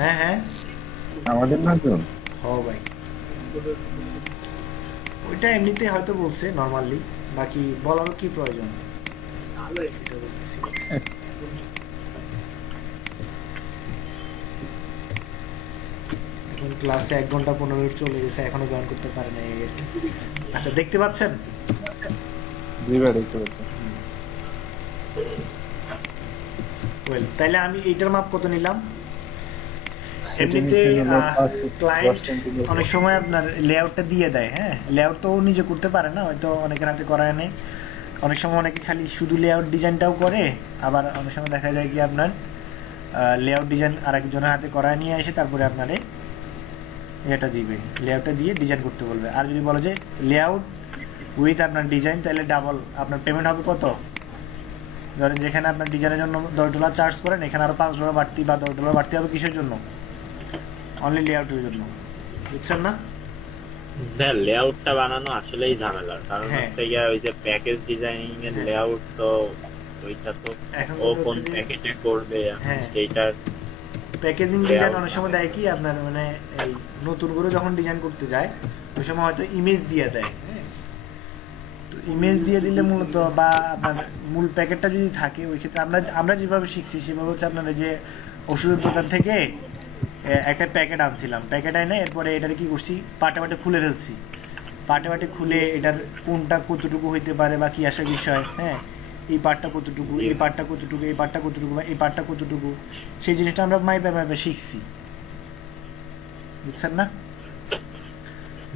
হ্যাঁ হ্যাঁ, আমাদের না তো। ও ভাই, ওইটা এমনিতে হয়তো বলছে নর্মালি, বাকি বলারও কি প্রয়োজন, এটা বলতেছি। এখন ক্লাসে 1 ঘন্টা 15 মিনিট চলে গেছে, এখনো জয়েন করতে পারে না এই আর কি। আচ্ছা, দেখতে পাচ্ছেন? জি ভাই, দেখতে পাচ্ছি। ওয়েল, তাইলে আমি এইটার মাপ কত নিলাম? এটা এমনিতে নিচে হলো 10 ক্লায়েন্ট সেন্টিমিটার। অনেক সময় আপনার লেআউটটা দিয়ে দেয়, হ্যাঁ, লেআউট তো ও নিজে করতে পারে না, হয়তো অনেকের হাতে করায় নেই। অনেক সময় অনেকে খালি শুধু লেআউট ডিজাইনটাও করে, আবার অনেক সময় দেখা যায় কি আপনার লেআউট ডিজাইন আরেকজনের হাতে করায় নিয়ে এসে তারপরে আপনারে এটা দিবে, লেআউটটা দিয়ে ডিজাইন করতে বলবে। আর যদি বলে যে লেআউট উইথ আপনার ডিজাইন, তাহলে ডাবল আপনার পেমেন্ট হবে কত? ধরেন যেখানে আপনার ডিজাইনের জন্য $10 চার্জ করেন, এখানে আরো $5 বাড়তি বা $10 বাড়তি হবে কিসের জন্য? অনলি লেআউটের জন্য, বুঝছেন না? হ্যাঁ, লেআউটটা বানানো আসলেই ঝামেলার, কারণ হ্যাঁ। হচ্ছে গিয়া ওই যে প্যাকেজ ডিজাইনিং এর হ্যাঁ। লেআউট তো ওইটা তো এখন ও কথা কোন হচ্ছে যে প্যাকেটে করবে হ্যাঁ, সেইটার প্যাকেজিং ডিজাইন লেআউট। অনেক সময় দেয় কি আপনার, মানে এই নতুন করে যখন ডিজাইন করতে যায় ওই সময় হয়তো ইমেজ দিয়ে দেয়, হ্যাঁ। তো ইমেজ দিয়ে দিলে মূলত বা আপনার মূল প্যাকেটটা যদি থাকে, ওই ক্ষেত্রে আমরা আমরা যেভাবে শিখছি সেভাবে হচ্ছে আপনার ওই যে ওষুধের দোকান থেকে একটা প্যাকেট আনছিলাম, প্যাকেট আনে এরপরে এটার কি করছি, পাটে পাটে খুলে ফেলছি, পাটে পাটে খুলে এটার কোনটা কতটুকু হইতে পারে বা কি আসে বিষয়, হ্যাঁ, এই পার্টটা কতটুকু, এই পার্টটা কতটুকু, এই পার্টটা কতটুকু বা এই পার্টটা কতটুকু, সেই জিনিসটা আমরা মাইপে মাইপে শিখছি, বুঝছেন না?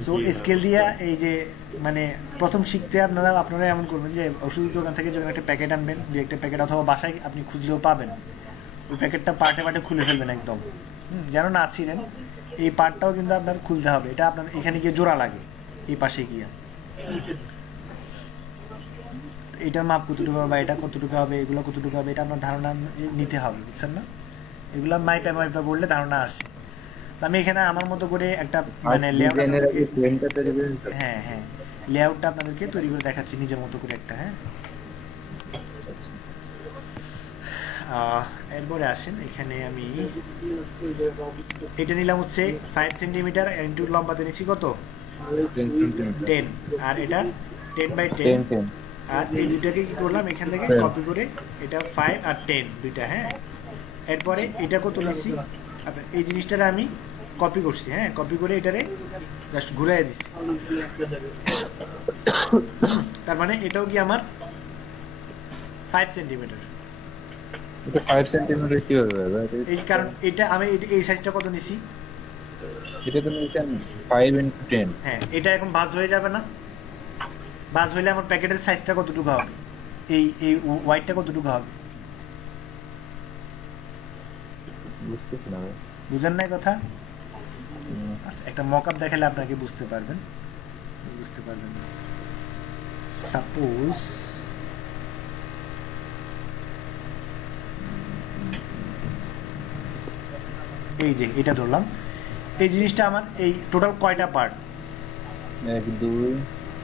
সো স্কেল দিয়া এই যে মানে প্রথম শিখতে আপনারা এমন করবেন যে ওষুধের দোকান থেকে যখন একটা প্যাকেট আনবেন, দু একটা প্যাকেট অথবা বাসায় আপনি খুঁজলেও পাবেন, ওই প্যাকেটটা পার্টে পার্টে খুলে ফেলবেন একদম, যেন না ছিলেন। এই পার্টটাও কিন্তু আপনার খুলতে হবে, এটা আপনার এখানে গিয়ে জোড়া লাগে এই পাশে গিয়ে, এটার মাপ কতটুকু হবে, এটা কতটুকু হবে, এগুলো কতটুকু হবে, এটা আপনার ধারণা নিতে হবে, বুঝছেন না? এগুলো মাইপা মাইপা বললে ধারণা আসে। তো আমি এখানে আমার মতো করে একটা মানে লেআউট, ডিজাইনের আগে ফ্রেমটা তৈরি করে নিতে হবে। হ্যাঁ হ্যাঁ, লেআউটটা আপনাদেরকে তৈরি করে দেখাচ্ছি নিজের মতো করে একটা, হ্যাঁ। এরপরে আসেন, এখানে আমি এটা নিলাম হচ্ছে 5 সেন্টিমিটার ইন্টু লম্বাতে নিচ্ছি কত? 10 সেন্টিমিটার। 10। আর এটা 10/10। 10 10। আর এই দুইটাকে কি করলাম, এখান থেকে হ্যাঁ। কপি করে, এটা 5 আর 10 দুইটা, হ্যাঁ। এরপরে এটা কত নিচ্ছি, এই জিনিসটা আমি কপি করছি, হ্যাঁ, কপি করে এটারে জাস্ট ঘুরাই দিচ্ছি। তার মানে এটাও কি আমার 5 সেন্টিমিটার। এটা 5 সেন্টিমিটার কি হবে ভাই? এই কারণ এটা আমি এই সাইজটা কত নিছি, এটা তো নিচেন 5 into 10। হ্যাঁ, এটা এখন ভাঁজ হয়ে যাবে না? ভাঁজ হইলে আমার প্যাকেটের সাইজটা কতটুকু হবে, এই এই হোয়াইটটা কতটুকু হবে, বুঝতেছি না ভাই। বুঝেন নাই কথা? আচ্ছা, একটা মকআপ দেখালে আপনাকে বুঝতে পারবেন, বুঝতে পারবেন না। সাপোজ এই যে এটা ধরলাম, এই জিনিসটা আমার এই টোটাল কয়টা পার্ট? 1 2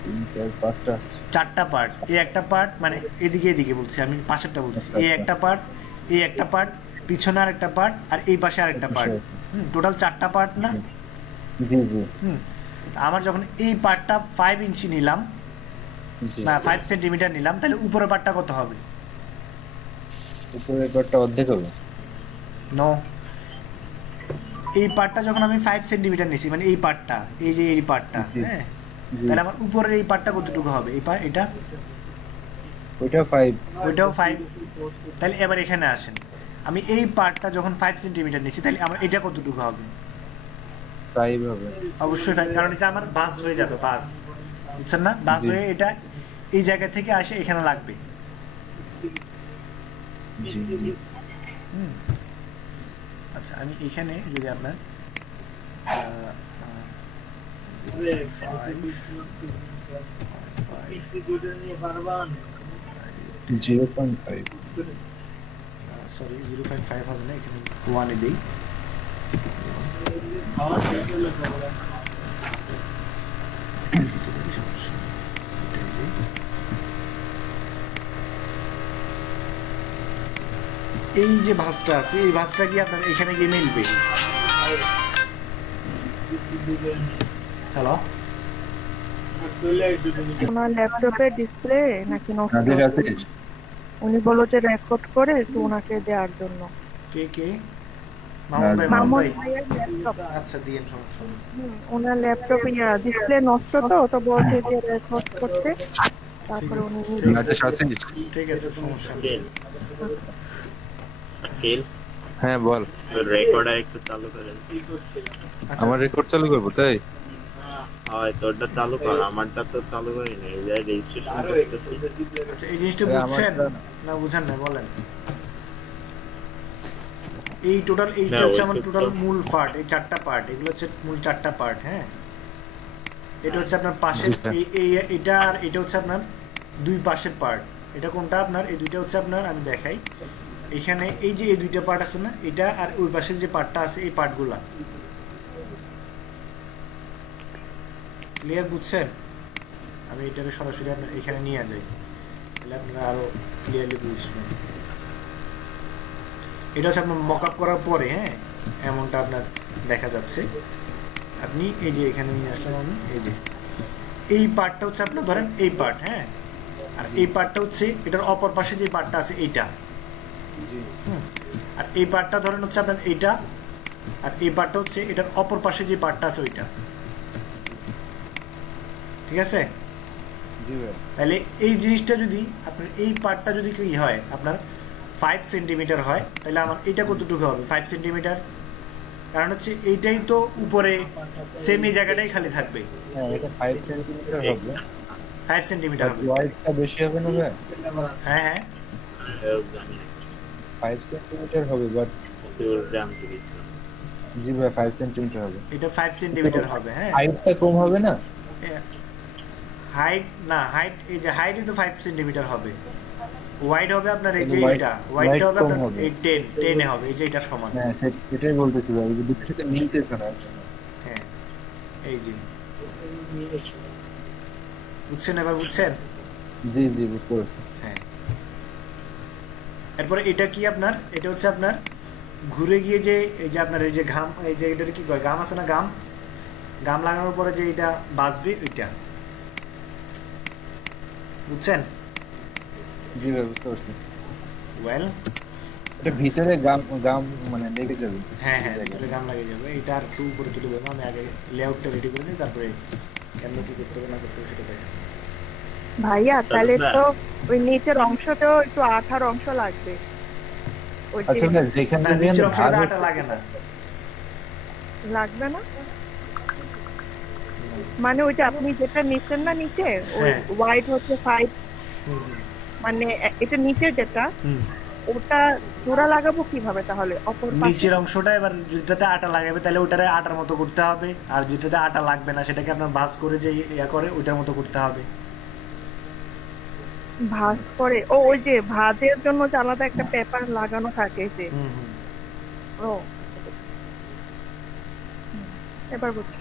3 4 5টা। 4টা পার্ট। এই একটা পার্ট মানে এদিকে এদিকে বলছি আমি, পাশেরটা বলছি, এই একটা পার্ট, এই একটা পার্ট, পিছনে আর একটা পার্ট, আর এই পাশে আর একটা পার্ট, টোটাল 4টা পার্ট না? জি জি হুম, আমার যখন এই পার্টটা 5 ইঞ্চি নিলাম জি। না 5 সেন্টিমিটার নিলাম, তাহলে উপরের পার্টটা কত হবে? উপরের পার্টটা অর্ধেক হবে। নো, এই পার্টটা যখন আমি 5 সেন্টিমিটার নিছি, মানে এই পার্টটা, এই যে এই পার্টটা, জি হ্যাঁ, জি। তাহলে আমার উপরের এই পার্টটা কতটুকু হবে, এই পার্ট এটা, ওইটা 5। ওইটাও 5। তাহলে এবার এখানে আসেন, আমি এই পার্টটা যখন 5 সেন্টিমিটার নিছি, তাহলে আমার এটা কতটুকু হবে? 5 হবে। অবশ্যই 5, কারণ এটা আমার বাস হয়ে যাবে, বাস, বুঝছেন না? বাস জি। হয়ে এটা এই জায়গা থেকে আসে এখানে লাগবে। জি জি। হুম, আচ্ছা, আমি এখানে যদি আপনার 0.5। সরি 0.5 হবে না, এখানে 1 দিই। এই যে ভাঁজটা আছে, এই ভাঁজটা কি আপনার এখানে গিয়ে মিলবে? হ্যালো, ওনার ল্যাপটপের ডিসপ্লে নাকি নষ্ট নাদির আছিস? উনি বললো যে রেকর্ড করে একটু ওনাকে দেওয়ার জন্য। কে মামুন ভাই? মামুন মামুন ভাই, ভাইয়ের ল্যাপটপ, আচ্ছা দিয়েন, সমস্যা নেই। ওনার ল্যাপটপ ডিসপ্লে নষ্ট তো বলছে যে রেকর্ড করতে, তারপরে উনি নাদির আছিস? ঠিক আছে, সমস্যা নেই। শাকিল, হ্যাঁ বল। রেকর্ডার একটু চালু করে দে। আচ্ছা, আমার রেকর্ড চালু করবো তাই? হয় তোরটা চালু কর, আমারটা তো চালু করি না, এই যে রেজিস্ট্রেশন করতেছি। আচ্ছা, এই জিনিসটা আরে বুঝছেন আমারটা- না বুঝেন না বলেন? এই টোটাল এইটা না, হচ্ছে ওই আমার তো- টোটাল মূল পার্ট, এই চারটা পার্ট, এগুলো হচ্ছে মূল চারটা পার্ট। হ্যাঁ, এটা হচ্ছে আপনার পাশের আচ্ছা। এটা, আর এটা হচ্ছে আপনার দুই পাশের পার্ট। এটা কোনটা আপনার? এই দুইটা হচ্ছে আপনার, আমি দেখাই। এখানে এই যে এই দুইটা পার্ট আছে না, এটা আর ওই পাশের যে পার্টটা আছে, এই পার্টগুলা ক্লিয়ার, বুঝছেন? আমি এটাকে সরাসরি আপনার এখানে নিয়ে যাই, তাহলে আপনারা আরো ক্লিয়ারলি বুঝবেন। এটা হচ্ছে আপনার মক আপ করার পরে, হ্যাঁ, এমনটা আপনার দেখা যাচ্ছে। আপনি এই যে এখানে নিয়ে আসলাম আমি, এই যে এই পার্টটা হচ্ছে আপনার ধরেন এই পার্ট, হ্যাঁ, আর এই পার্টটা হচ্ছে এটার অপর পাশে যে পার্টটা আছে এইটা, হুম, আর এই পার্টটা ধরেন হচ্ছে আপনার এইটা, আর এই পার্টটা হচ্ছে এটার অপর পাশে যে পার্টটা আছে ওইটা, ঠিক আছে? জি ভাই। তাহলে এই জিনিসটা যদি আপনার এই পার্টটা যদি কি হয় আপনার 5 সেন্টিমিটার হয়, তাহলে আমার এটা কতটুকু হবে 5 সেন্টিমিটার? কারণ হচ্ছে এইটাই তো উপরে সেম এই জায়গাটাই খালি থাকবে, হ্যাঁ এটা 5 সেন্টিমিটার হবে। 5 সেন্টিমিটার বাট হবে। ওয়াইডটা বেশি হবে না ভাই? হ্যাঁ হ্যাঁ, জানি না, 5 সেন্টিমিটার হবে বাট তোর জানতে দিছি না। জি ভাই 5 সেন্টিমিটার হবে। এটা 5 সেন্টিমিটার হবে। হ্যাঁ, হাইটটা কম হবে না? হাইট না, হাইট এই যে হাইটই তো 5 সেন্টিমিটার হবে। ওয়াইড হবে আপনার এই যে কিন্তু এটা, ওয়াইডটা হবে কম আপনার হবে। এই 10 এ হবে, এই যে এটা সমান। হ্যাঁ সেটাই বলতেছি ভাই, যে দুটোর সাথে মিলতেছে না। হ্যাঁ, এই যে বুঝছেন, এবার বুঝছেন? জি জি বুঝতে পারছি। হ্যাঁ, এরপরে এটা কি আপনার, এটা হচ্ছে আপনার ঘুরে গিয়ে যে এই যে আপনার এই যে ঘাম, এই যে এটার কি কয়, গাম আছে না, গাম, গাম লাগানোর পরে যে এটা বাজবে ওইটা, বুঝছেন? জি ভাই বুঝতে পারছি। ওয়েল, এটা ভিতরে গাম গাম মানে লেগে যাবে। হ্যাঁ হ্যাঁ, ভিতরে গাম লাগে যাবে। এটা আর একটু উপরে তুলে দেবো, আমি আগে লেআউটটা রেডি করে দিই, তারপরে কেমন কি করতে হবে না করতে হবে সেটা দেখে। ভাইয়া তাহলে তো ওই নিচের অংশটাও একটু আঠার অংশ লাগবে। ওই যে আচ্ছা ভাই যেখানে না, নিচের অংশটা আটা লাগে না। লাগবে না, মানে ওইটা আপনি যেটা নিচ্ছেন না নিচে, ওই হ্যাঁ। হোয়াইট হচ্ছে 5, হুম, হুম, মানে এটা নিচের যেটা, হুম। ওটা জোড়া লাগাবো কিভাবে তাহলে অপর পাশে? নিচের অংশটা এবার যেটাতে আটা লাগাবে তাহলে ওটারে আটার মতো করতে হবে, আর যেটাতে আটা লাগবে না সেটাকে আপনার ভাঁজ করে যে ইয়া করে ওইটার মতো করতে হবে। ভাঁজ করে, ও ওই যে ভাঁজের জন্য যে আলাদা একটা পেপার লাগানো থাকে যে, হুম, হুম। ও এবার বুঝছি।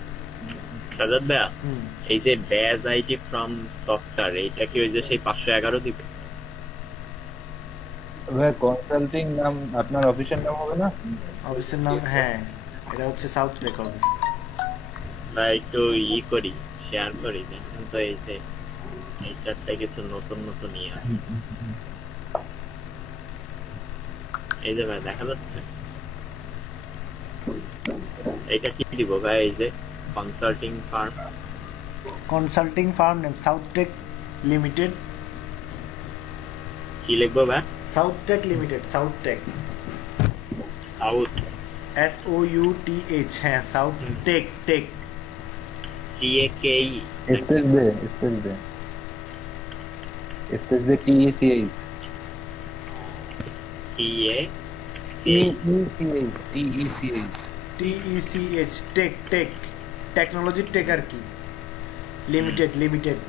সাজাদ ভাইয়া, হুম। এই যে ব্যাজ আইডি ফ্রম সফটওয়্যার, এটা কি ওই যে সেই 511 দিবে? ভাই কনসাল্টিং নাম আপনার অফিসের নাম হবে না? অফিসের নাম, হ্যাঁ, এটা হচ্ছে সাউথ টেক হবে। বা একটু করি, শেয়ার করি, দেখেন তো এই যে এইটারটা কিছু নতুন নতুন ইয়ে আছে। এই যে ভাই দেখা যাচ্ছে, এটা কি দিব ভাই? এই যে consulting firm, consulting firm name south tech limited. কি লিখবো ভাই? South tech limited, south tech, south, SOUTH, হ্যাঁ, south tech, tech, TAKE, space দে, স্পেস দে, স্পেস দে, TECH TECH, tech, tech, technology tech আর কি, লিমিটেড, লিমিটেড,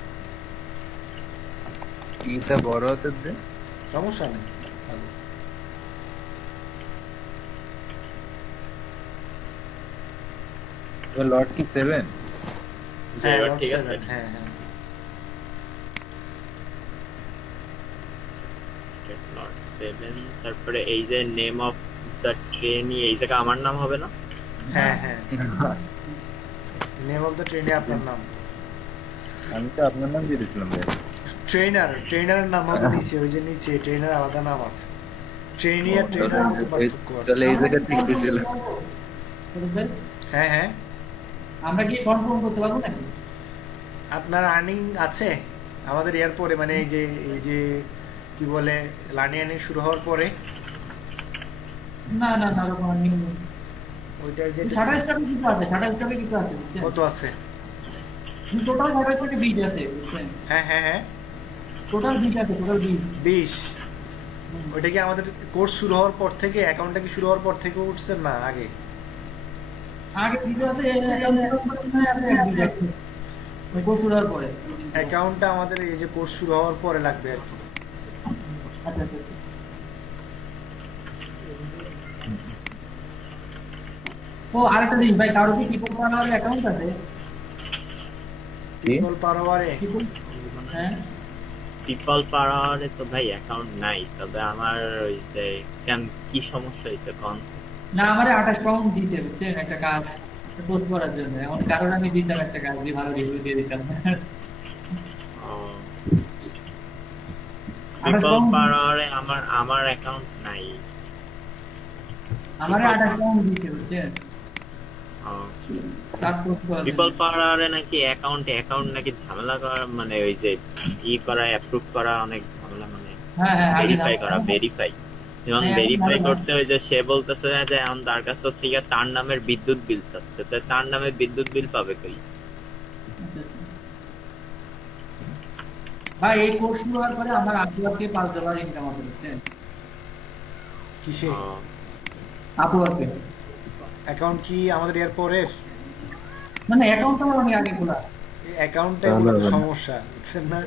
টিটা বড় হতে দে। সমস্যা নেই। লট কি 7? হ্যাঁ, এবার Note ঠিক 7, আছে। হ্যাঁ হ্যাঁ। Not 7, তারপরে এই যে নেম অফ দ্য ট্রেন, এই জায়গা আমার নাম হবে না? হ্যাঁ হ্যাঁ, নেম অফ দ্য ট্রেনে আপনার নাম। আমি তো আপনার নাম দিয়ে দিয়েছিলাম ভাই। ট্রেনারের নাম হবে নিচে, ওই যে নিচে ট্রেনার আলাদা নাম আছে। ট্রেনি আর ট্রেনারের মধ্যে পার্থক্য আছে। তাহলে এই জায়গা থেকে ছিল। হ্যাঁ হ্যাঁ, আমরা কি ফর্ম পূরণ করতে পারবো নাকি? আপনার আর্নিং আছে আমাদের এয়ারপোর্টে, মানে এই যে কি বলে লার্নিং শুরু হওয়ার পরে না না না, ওরকম আমি ওইটা যে সাটা স্টকে কিছু আছে, সাটা স্টকে কিছু আছে কত আছে। টোটাল সাটা স্টকে 20 আছে বুঝছেন? হ্যাঁ হ্যাঁ হ্যাঁ, টোটাল 20 আছে, টোটাল 20। 20। ওইটা কি আমাদের কোর্স শুরু হওয়ার পর থেকে, অ্যাকাউন্টটা কি শুরু হওয়ার পর থেকে উঠছেন না আগে? আগে কিছু আছে ওই কোর্স শুরু হওয়ার পরে। অ্যাকাউন্টটা আমাদের এই যে কোর্স শুরু হওয়ার পরে লাগবে আর কি। আচ্ছা আচ্ছা। ও আরেকটা জিনিস ভাই, কারো কি পিপল পাওয়ার অ্যাকাউন্ট আছে? কি? পিপল পারোয়ারে পিপল, হ্যাঁ পিপল পাওয়ারে তো ভাই অ্যাকাউন্ট নাই, তবে আমার ওই যে কেন কি সমস্যা হয়েছে কোন? না, আমারে 28 পাউন্ড দিতে বুঝছেন একটা কাজ পোস্ট করার জন্য। এখন কারণ আমি দিতাম একটা কাজ দিয়ে, ভালো রিভিউ দিয়ে দিতাম। পিপল পাওয়ারে আমার অ্যাকাউন্ট নাই। আমারে 28 পাউন্ড দিতে বুঝছেন কাজ পোস্ট করার পিপল জন্য। পাওয়ারে নাকি অ্যাকাউন্ট নাকি ঝামেলা করা, মানে ওই যে করা অ্যাপ্রুভ করা অনেক ঝামেলা, মানে হ্যাঁ হ্যাঁ, আগে ভেরিফাই করা, ভেরিফাই এবং হ্যাঁ, ভেরিফাই ভালো। করতে হয় যে সে বলতেছে যে এখন তার কাছে হচ্ছে গিয়ে তার নামের বিদ্যুৎ বিল চাচ্ছে, তো তার নামে বিদ্যুৎ বিল পাবে কই? ভাই এই কোর্স শুরু হওয়ার পরে আমার আপওয়ার্কে $5 ইনকাম হবে বুঝছেন? কিসে? আপওয়ার্কে অ্যাকাউন্ট কি আমাদের এয়ারপোর্টের? মানে অ্যাকাউন্ট আমার অনেক আগে খোলা। অ্যাকাউন্টটাই তাহলে মূলত হবে না। সমস্যা, বুঝছেন না?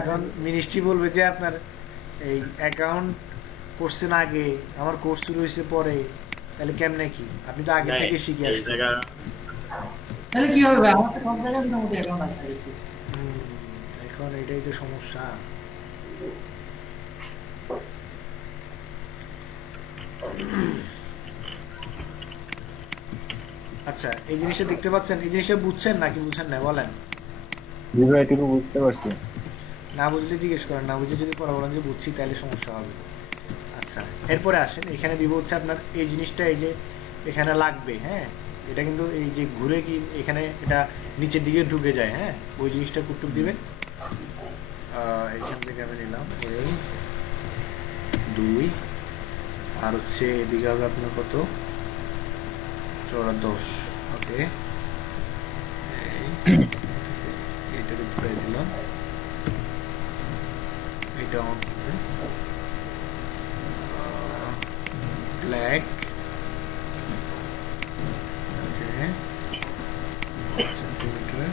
এখন মিনিস্ট্রি বলবে যে আপনার এই অ্যাকাউন্ট করছেন আগে, আমার কোর্স শুরু হয়েছে পরে, তাহলে কেমনে কি? আপনি তো আগে থেকে শিখে এই আসছেন। জায়গা তাহলে কি হবে ভাই, আমার তো সব জায়গায় মোটামুটি অ্যাকাউন্ট আছে। হুম, এখন এটাই তো সমস্যা। আচ্ছা, এই জিনিসটা দেখতে পাচ্ছেন, এই জিনিসটা বুঝছেন নাকি বুঝছেন না বলেন? জি ভাই, এটুকু বুঝতে পারছি। না বুঝলে জিজ্ঞেস করেন, না বুঝলে যদি পরে বলেন যে বুঝছি তাহলে সমস্যা হবে। আচ্ছা, এরপরে আসেন, এখানে দিব হচ্ছে আপনার এই জিনিসটা, এই যে এখানে লাগবে, হ্যাঁ এটা কিন্তু এই যে ঘুরে কি এখানে এটা নিচের দিকে ঢুকে যায়, হ্যাঁ ওই জিনিসটা কুটুক দিবেন। এখান থেকে আমি নিলাম এই 2, আর হচ্ছে এদিকে হবে আপনার কত, 10। ওকে, এইটাকে ঘুরে দিলাম, এটা অন হবে, ব্ল্যাক, ওকে, সেন্টিমিটার,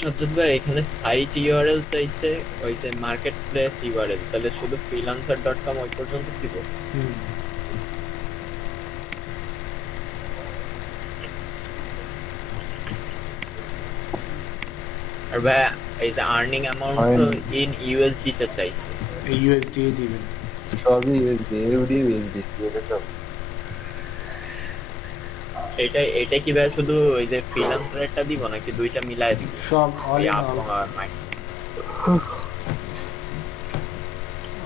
সত্যি ভাই এখানে সাইট ইউআরএল চাইছে, ওই যে মার্কেট প্লেস ইউআরএল, তাহলে শুধু freelancer.com ওই পর্যন্ত দিব? আর ভাই এই যে আর্নিং অ্যামাউন্ট ইন ইউএসডি তে চাইছে। এই ইউএসডি দিবেন। সবই ইউএসডি, এফডি ইউএসডি, এটা সব। এটা কি ভাই শুধু ওই যে ফ্রিল্যান্সারটা দিব নাকি দুইটা মিলায় দিব? সব অল এই ইন আপ অল, আর মাইক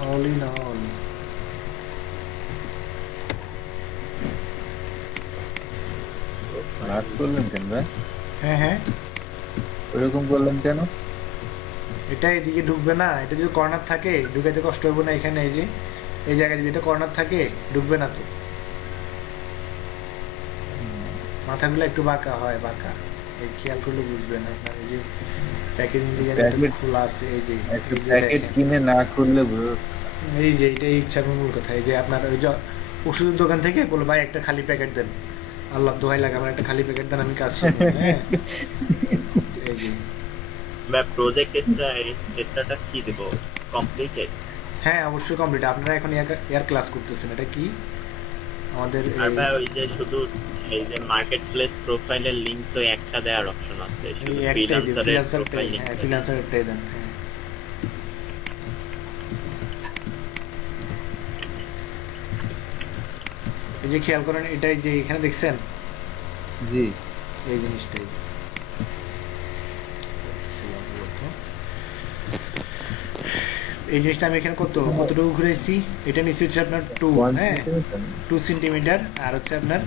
অল ইন অল। নাচ করলেন কেন ভাই? হ্যাঁ হ্যাঁ, ওইরকম করলেন কেন? এটা এদিকে ঢুকবে না, এটা যদি কর্নার থাকে ঢুকাইতে কষ্ট হবে না, এখানে এই যে এই জায়গায় যদি এটা কর্নার থাকে ঢুকবে না তো, মাথাগুলো একটু বাঁকা হয়, বাঁকা, এই খেয়াল করলে বুঝবেন আপনার। এই যে প্যাকেজিং ডিজাইন খোলা আছে, এই যে একটা প্যাকেট কিনে না খুললে এই যে এটাই ইচ্ছা মূল কথা। এই যে আপনার ওই যে ওষুধের দোকান থেকে বলো ভাই একটা খালি প্যাকেট দেন, আল্লাহ দোহাই লাগে আমার একটা খালি প্যাকেট দেন, আমি কাজ করব। হ্যাঁ, এই যে ভাই প্রজেক্ট স্ট্যাটাস কি দেব? কমপ্লিটেড? হ্যাঁ অবশ্যই কমপ্লিট। আপনারা এখন এয়ার ক্লাস করতেছেন, এটা কি আমাদের আর ভাই ওই যে শুধু এই যে মার্কেট প্লেস প্রোফাইলের লিংক তো একটা দেওয়ার অপশন আছে, শুধু এই একটাই দিন ফ্রিল্যান্সারের ফ্রিল্যান্সারটাই, প্রোফাইল হ্যাঁ লিংক। ফ্রিল্যান্সারটাই দেন, হ্যাঁ। এই যে খেয়াল করেন, এটাই যে এখানে দেখছেন জি এই জিনিসটাই, এই জিনিসটা আমি এখানে কতটুকু ঘুরেছি, এটা নিচে হচ্ছে আপনার 2, 1 হ্যাঁ সেন্টিমিটার 2 সেন্টিমিটার, আর হচ্ছে আপনার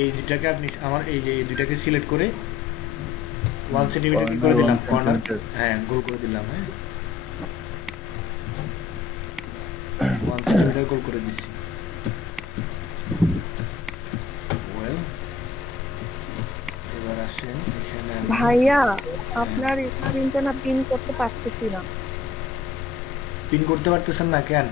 এই দুটাকে আপনি আমার এই যে এই দুটাকে সিলেক্ট করে 1 সেন্টিমিটার কি করে দিলাম, 1 কর্নার, সেন্টিমিটার। হ্যাঁ গোল করে দিলাম, হ্যাঁ 1 সেন্টিমিটার গোল করে দিচ্ছি। ওয়েল, এবার আসেন এখানে আমি- ভাইয়া আপনার স্ক্রিনটা না পিন করতে পারতেছি না। পিন করতে পারতেছেন না কেন?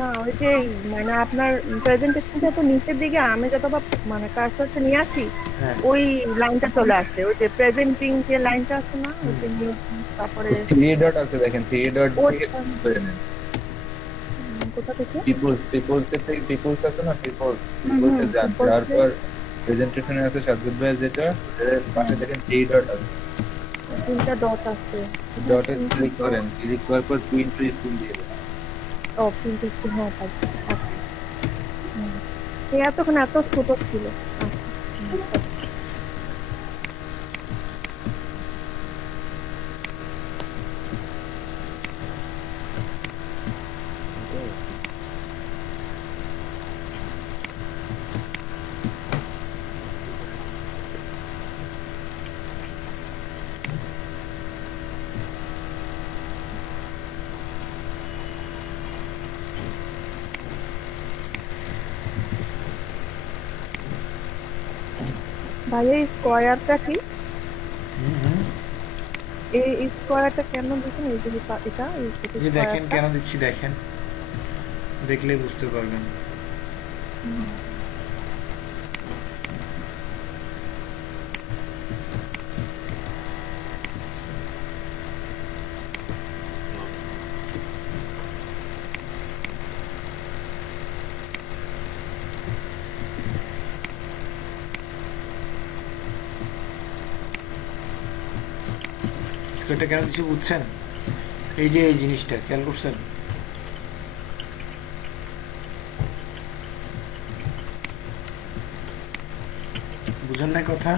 না ওই যে মানে আপনার প্রেজেন্টেশনটা তো নিচের দিকে, আমি যতবার মানে কার্সারটা নিয়ে আসি হ্যাঁ ওই লাইনটা চলে আসে, ওই যে প্রেজেন্টিং যে লাইনটা আছে না, ওই যে তারপরে 3 ডট আছে দেখেন, 3 ডট থেকে ওটা করে নেন। কোথা থেকে? পিপলস এর থেকে পিপলস আছে না, পিপলস হুম, পিপলসে যান, Peoples এ- তারপর প্রেজেন্টেশনে আছে সাজ্জাদ ভাই যেটা, এর পাশে দেখেন 3 ডট আছে, তিনটা ডট আছে। ডটে ক্লিক করেন, ক্লিক করার পর প্রিন্ট টু স্ক্রিন দিয়ে দেন। ও প্রিন্ট স্ক্রিন, হ্যাঁ পাচ্ছি। আচ্ছা। এই এতক্ষণ এত ছোট ছিল। আচ্ছা। ভাইয়া এই স্কোয়ারটা কি? হুম, হুম। এই স্কোয়ারটা কেন দিচ্ছেন? এই যে এটা এই এই যে দেখেন স্কোয়ারটা কেন দিচ্ছি, দেখেন দেখলেই বুঝতে পারবেন। স্কোয়ারটা কেন দিচ্ছি বুঝছেন? এই যে এই জিনিসটা খেয়াল করছেন, বুঝেন না কথা?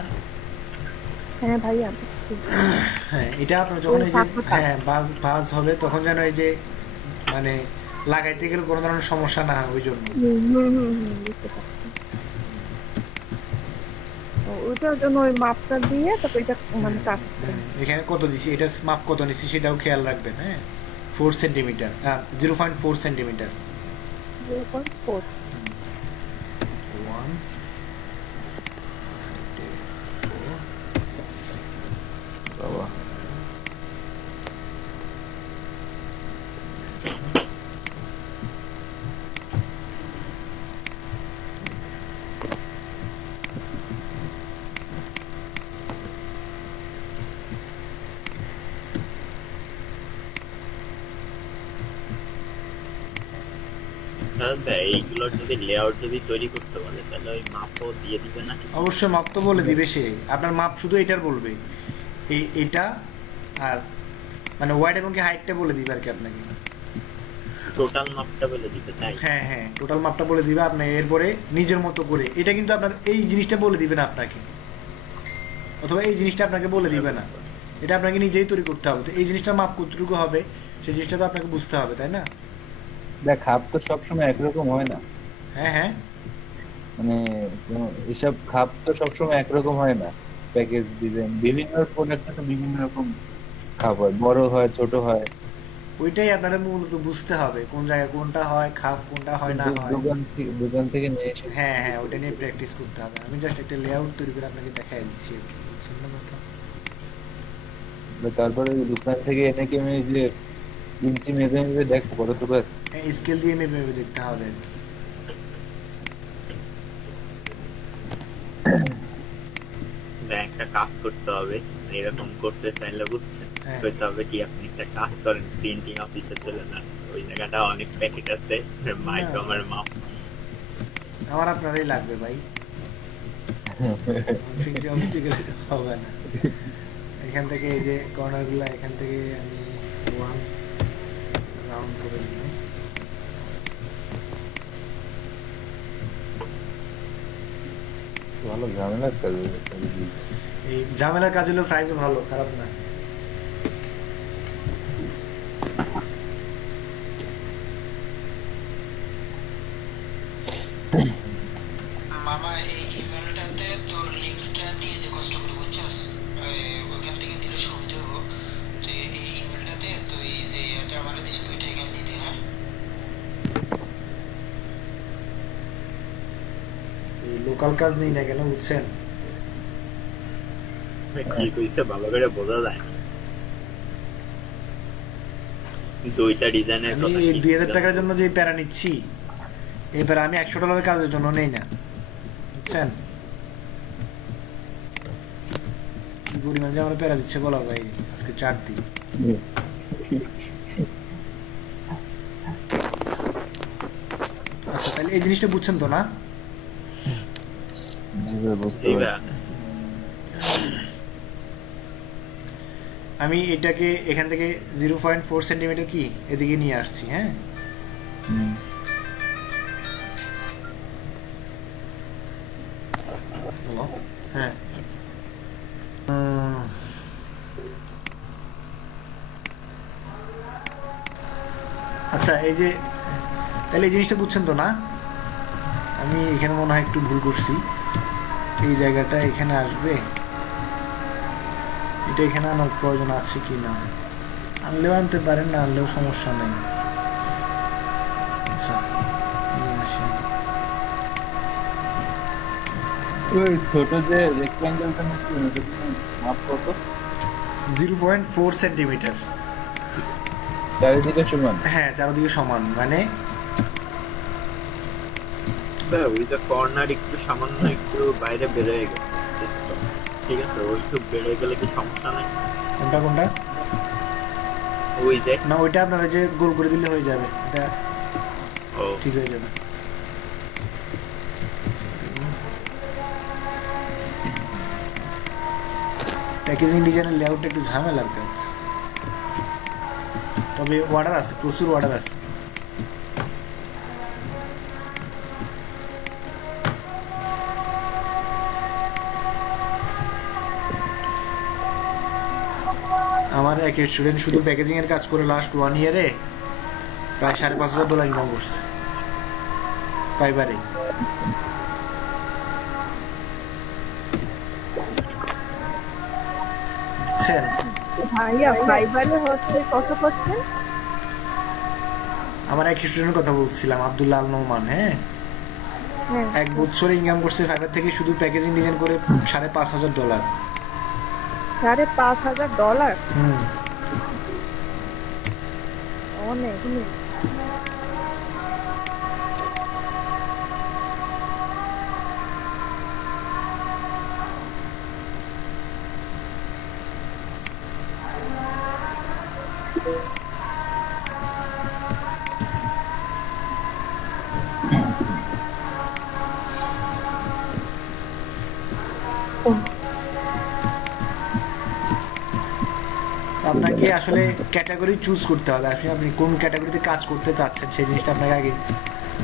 হ্যাঁ ভাইয়া। হ্যাঁ এটা আপনার যখন এই যে ফাঁকটা। হ্যাঁ বাজ হবে তখন যেন এই যে মানে লাগাইতে গেলে কোনো ধরনের সমস্যা না হয়, ওই জন্য। বুঝতে পারছি। ওইটার জন্য ওই মাপটা দিয়ে তারপর এটা মানে কাট করে। এখানে কত দিছি, এটা মাপ কত নিছি সেটাও খেয়াল রাখবেন, হ্যাঁ 4 সেন্টিমিটার, 0.4 সেন্টিমিটার। 0.4। 1 বাবা এইগুলোর যদি লেআউট যদি তৈরি করতে বলে তাহলে ওই মাপও দিয়ে দিবে না? অবশ্যই মাপ তো বলে দিবে সে, আপনার মাপ শুধু এটার বলবে, এটা আর মানে ওয়াইড এবং হাইটটা বলে দিবে আর কি আপনাকে। টোটাল মাপটা বলে দিবে, তাই? হ্যাঁ হ্যাঁ টোটাল মাপটা বলে দিবে আপনি, এরপরে নিজের মতো করে এটা কিন্তু আপনার এই জিনিসটা বলে দিবে না আপনাকে, অথবা এই জিনিসটা আপনাকে বলে দিবে না, এটা আপনাকে নিজেই তৈরি করতে হবে। তো এই জিনিসটা মাপ কতটুকু হবে সেই জিনিসটা তো আপনাকে বুঝতে হবে, তাই না? দেখ, খাপ তো সবসময় একরকম হয় না, হ্যাঁ হ্যাঁ মানে এসব খাপ তো সবসময় একরকম হয় না। প্যাকেজ ডিজাইন বিভিন্ন প্রোডাক্টে তো বিভিন্ন রকম খাপ হয়, বড় হয় ছোট হয়। ওইটাই আপনারা মূলত বুঝতে হবে কোন জায়গায় কোনটা হয়, খাপ কোনটা হয় না হয়। দোকান থেকে নিয়ে এসে হ্যাঁ হ্যাঁ ওইটা নিয়ে প্র্যাকটিস করতে হবে। আমি জাস্ট একটা লেআউট তৈরি করে আপনাকে দেখাই দিচ্ছি আর কি, বুঝছেন না কথা? তারপরে দোকান থেকে এনে কি আমি যে ইঞ্চি মেপে মেপে দেখো কতটুকু আছে। স্কেল দিয়ে মেপে মেপে দেখতে হবে আর কি। একটা কাজ করতে হবে, এরকম করতে চাইলে বুঝছেন, হ্যাঁ। করতে হবে কি আপনি একটা কাজ করেন, প্রিন্টিং অফিসে চলে যান, ওই জায়গাটা অনেক প্যাকেট আছে, মাইক্রোমের মাপ। আমার আপনারই লাগবে ভাই। ফিঙ্গার অফিসে গেলে হবে না। এখান থেকে এই যে কর্নার গুলো এখান থেকে আমি ওয়ান রাউন্ড করে নিলাম। ভালো ঝামেলার কাজ। এই ঝামেলার কাজ হলো প্রাইসও ভালো, খারাপ না। মামা এই ইমেলটাতে তোর লিঙ্কটা দিয়ে দে কষ্ট করে, বুঝছস? ওইখান থেকে দিলে সুবিধা হবো। তুই এই ইমেলটাতে তুই যে এটা আমার দিস ওইটা এখানে দিয়ে দে, হ্যাঁ? এই লোকাল কাজ নেই না কেন বুঝছেন? কি কইছে ভালো করে বোঝা যায় না। দুইটা ডিজাইনের আমি কথা এই কি 2000 টাকার জন্য যে প্যারা নিচ্ছি, এই প্যারা আমি $100 কাজের জন্য নেই না, বুঝছেন? কি পরিমাণ যে আমার প্যারা দিচ্ছে বলা ভাই, আজকে 4 দিন। আচ্ছা তাহলে এই জিনিসটা বুঝছেন তো না? এইবার আমি এটাকে এখান থেকে 0.4 সেন্টিমিটার কি এদিকে নিয়ে আসছি, হ্যাঁ? হ্যালো, হ্যাঁ। আচ্ছা এই যে তাহলে এই জিনিসটা বুঝছেন তো না? আমি এখানে মনে হয় একটু ভুল করছি। এই জায়গাটা এখানে আসবে, এটা এখানে আনার প্রয়োজন আছে কি না? আনলেও আনতে পারেন, না আনলেও সমস্যা নেই। আচ্ছা নিয়ে আসি। ওই ছোট যে রেক্ট্যাঙ্গেলটা নাকি মাপ কত? 0.4 সেন্টিমিটার। চারিদিকে সমান? হ্যাঁ চারদিকে সমান, মানে ওই যে কর্নার একটু সামান্য একটু বাইরে বেড়ে গেছে, just তো। ঠিক আছে, ওই একটু বেড়ে গেলে কি সমস্যা নাই? কোনটা কোনটা? ওই যে না ওইটা আপনারা যে গোল করে দিলে হয়ে যাবে, এটা ও ঠিক হয়ে যাবে। প্যাকেজিং ডিজাইনের লেআউটটা একটু ঝামেলার কাজ, তবে অর্ডার আছে, প্রচুর অর্ডার আছে। আমার এক স্টুডেন্ট শুধু প্যাকেজিং এর কাজ করে লাস্ট 1 ইয়ারে প্রায় $5,500 ইনকাম করছে ফাইবারে। বুঝছেন? ভাইয়া ফাইবারে হচ্ছে কত করছে? আমার এক স্টুডেন্টের কথা বলছিলাম, আব্দুল্লাহ আল নোমান, হ্যাঁ, হ্যাঁ 1 বছরে ইনকাম করছে ফাইবার থেকে শুধু প্যাকেজিং ডিজাইন করে $5,500। $5,500 হুম। অনেক। আপনাকে আসলে ক্যাটাগরি চুজ করতে হবে, আসলে আপনি কোন ক্যাটাগরিতে কাজ করতে চাচ্ছেন সেই জিনিসটা আপনাকে আগে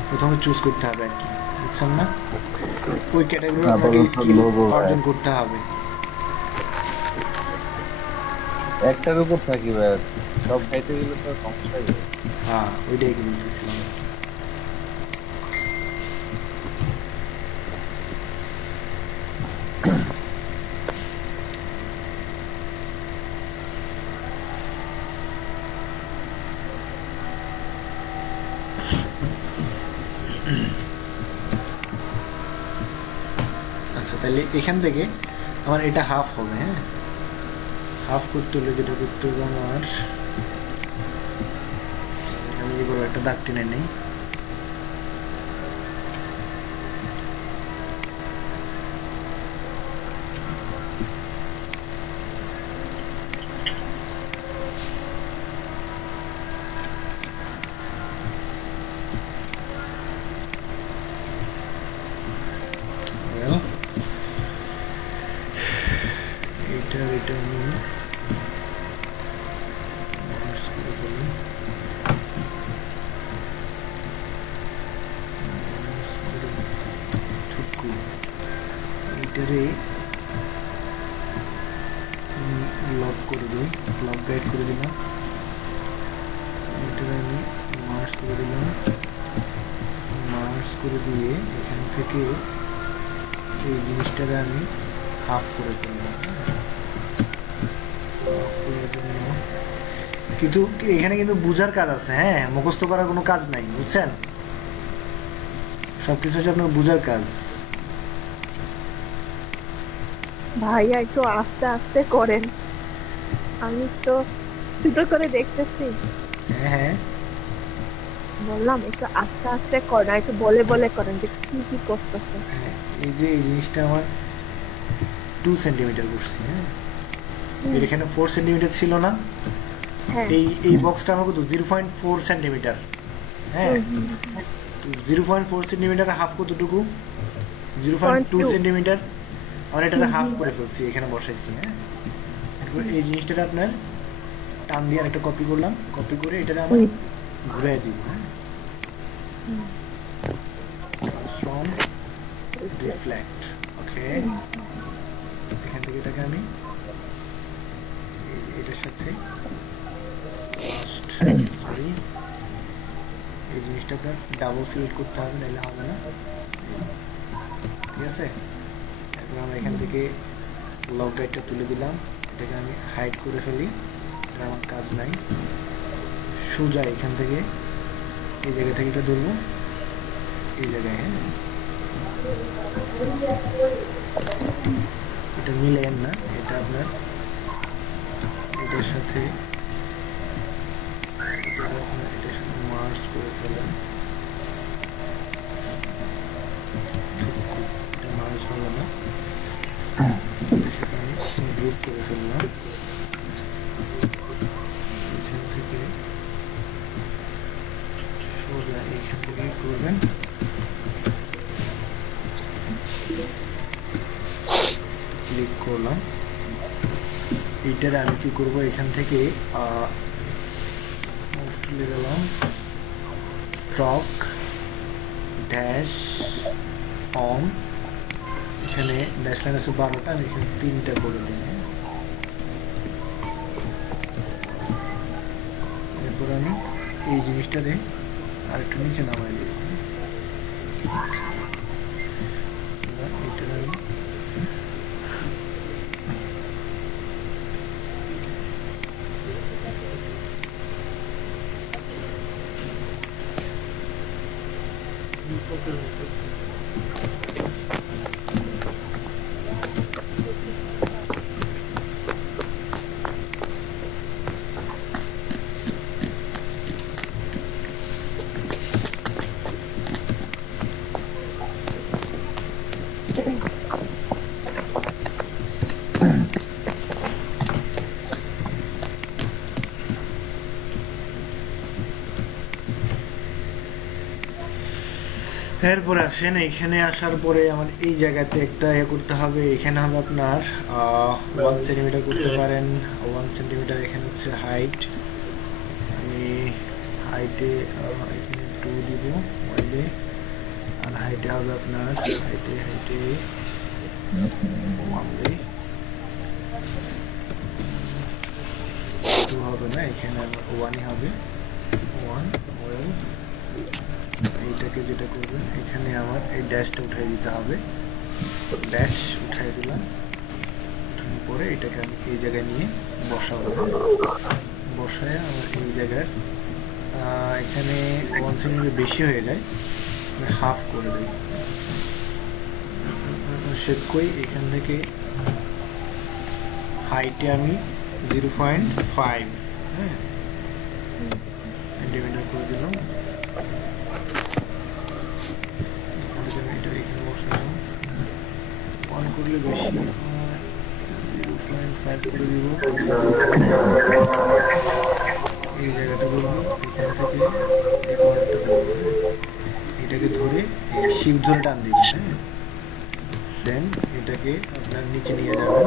প্রথমে চুজ করতে হবে আর কি, বুঝছেন না? ওই ক্যাটাগরি আপনাকে স্কিল অর্জন করতে হবে। একটার উপর থাকি ভাই, সব খাইতে গেলে তো সমস্যা হয়ে যাবে। হ্যাঁ ওইটাই কি বলতেছিলাম। আচ্ছা তাহলে এখান থেকে আমার এটা হাফ হবে, হ্যাঁ, হাফ করতে হলে যেটা করতে হবে আমার, আমি এবার একটা দাগ টেনে নেই। Well, এটা আমি মার্জ করে ফেলি। এইটারে লক করে দিই, লক গাইড করে দিলাম। এটারে আমি মার্জ করে দিলাম, মার্জ করে দিয়ে এখান থেকে এই জিনিসটাকে আমি হাফ করে ফেললাম। কিন্তু এখানে কিন্তু বুঝার কাজ আছে, হ্যাঁ, মুখস্থ করার কোনো কাজ নাই, বুঝছেন? সবকিছু হচ্ছে আপনার বুঝার কাজ। ভাইয়া একটু আস্তে আস্তে করেন, আমি তো ছোট করে দেখতেছি। হ্যাঁ হ্যাঁ, বললাম একটু আস্তে আস্তে করেন, একটু বলে বলে করেন যে কি কি করতেছে। হ্যাঁ, এই যে এই জিনিসটা আমার 2 সেন্টিমিটার করছি, হ্যাঁ, এর এখানে 4 সেন্টিমিটার ছিল না, হ্যাঁ এই বক্সটা আমার কত 0.4 সেন্টিমিটার, হ্যাঁ, 0.4 সেন্টিমিটার হাফ কতটুকু 0.2 সেন্টিমিটার, আমরা এটা হাফ করে ফেলছি, এখানে বসাইছি, হ্যাঁ। এরপর এই জিনিসটা আপনার টান দিয়ে একটা কপি করলাম, কপি করে এটা আমরা ঘুরাই দিব, হ্যাঁ, ফ্রম রিফ্লেক্ট, ওকে। এখান থেকে এটাকে আমি এটার সাথে সরি এই জিনিসটা আপনার ডাবল সিলেক্ট করতে হবে, নাহলে হবে না, ঠিক আছে। এরপর আমরা এখান থেকে লক গাইডটা তুলে দিলাম, এটাকে আমি হাইড করে ফেলি, এটা আমার কাজ নাই। সোজা এখান থেকে এই জায়গা থেকে এটা ধরবো এই জায়গায়, হ্যাঁ, এটা মিলেন না, এটা আপনার এটার সাথে মার্জ করে ফেলেন, এটা মার্জ হলো না, আমি গ্রুপ করে ফেললাম, এখান থেকে সোজা এইখান থেকে করবেন, ক্লিক করলাম। এইটার আমি কি করব, এখান থেকে চলে গেলাম টক ড্যাশ অন, এখানে ড্যাশ লাইন আছে 12টা, আমি এখানে 3টা করে দিই। এরপর আমি এই জিনিসটাতে আর একটু নিচে নামাই দিই, এটা আমি এরপরে আসেন, এখানে আসার পরে আমার এই জায়গাতে একটা ইয়ে করতে হবে, এখানে হবে আপনার 1 সেন্টিমিটার করতে পারেন, 1 সেন্টিমিটার এখানে হচ্ছে হাইট, আমি হাইটে এখানে 2 দিব ওয়াইডে, আর হাইটে হবে আপনার হাইটে 1 দিই, 2 হবে না, এখানে 1ই হবে, 1 ওয়েল। এইটাকে যেটা করবেন, এখানে আমার এই ড্যাশটা উঠাই দিতে হবে, ড্যাশ উঠাই দিলাম, উঠানোর পরে এটাকে আমি এই জায়গায় নিয়ে বসাবো, বসায় আমার এই জায়গায় এখানে 1 সেন্টিমিটার বেশি হয়ে যায়, আমি হাফ করে দিই, শেপ করি, এখান থেকে হাইটে আমি 0.5 সেন্টিমিটার করে দিলাম, অন করলে বেশি 0.5 করে দিব, এই জায়গাটা বলবো, এখান থেকে এই কর্নারটা ধরবো, এটাকে ধরে এই শিপ ধরে টান দিবেন, হ্যাঁ, সেম এটাকে আপনার নিচে নিয়ে যাবেন,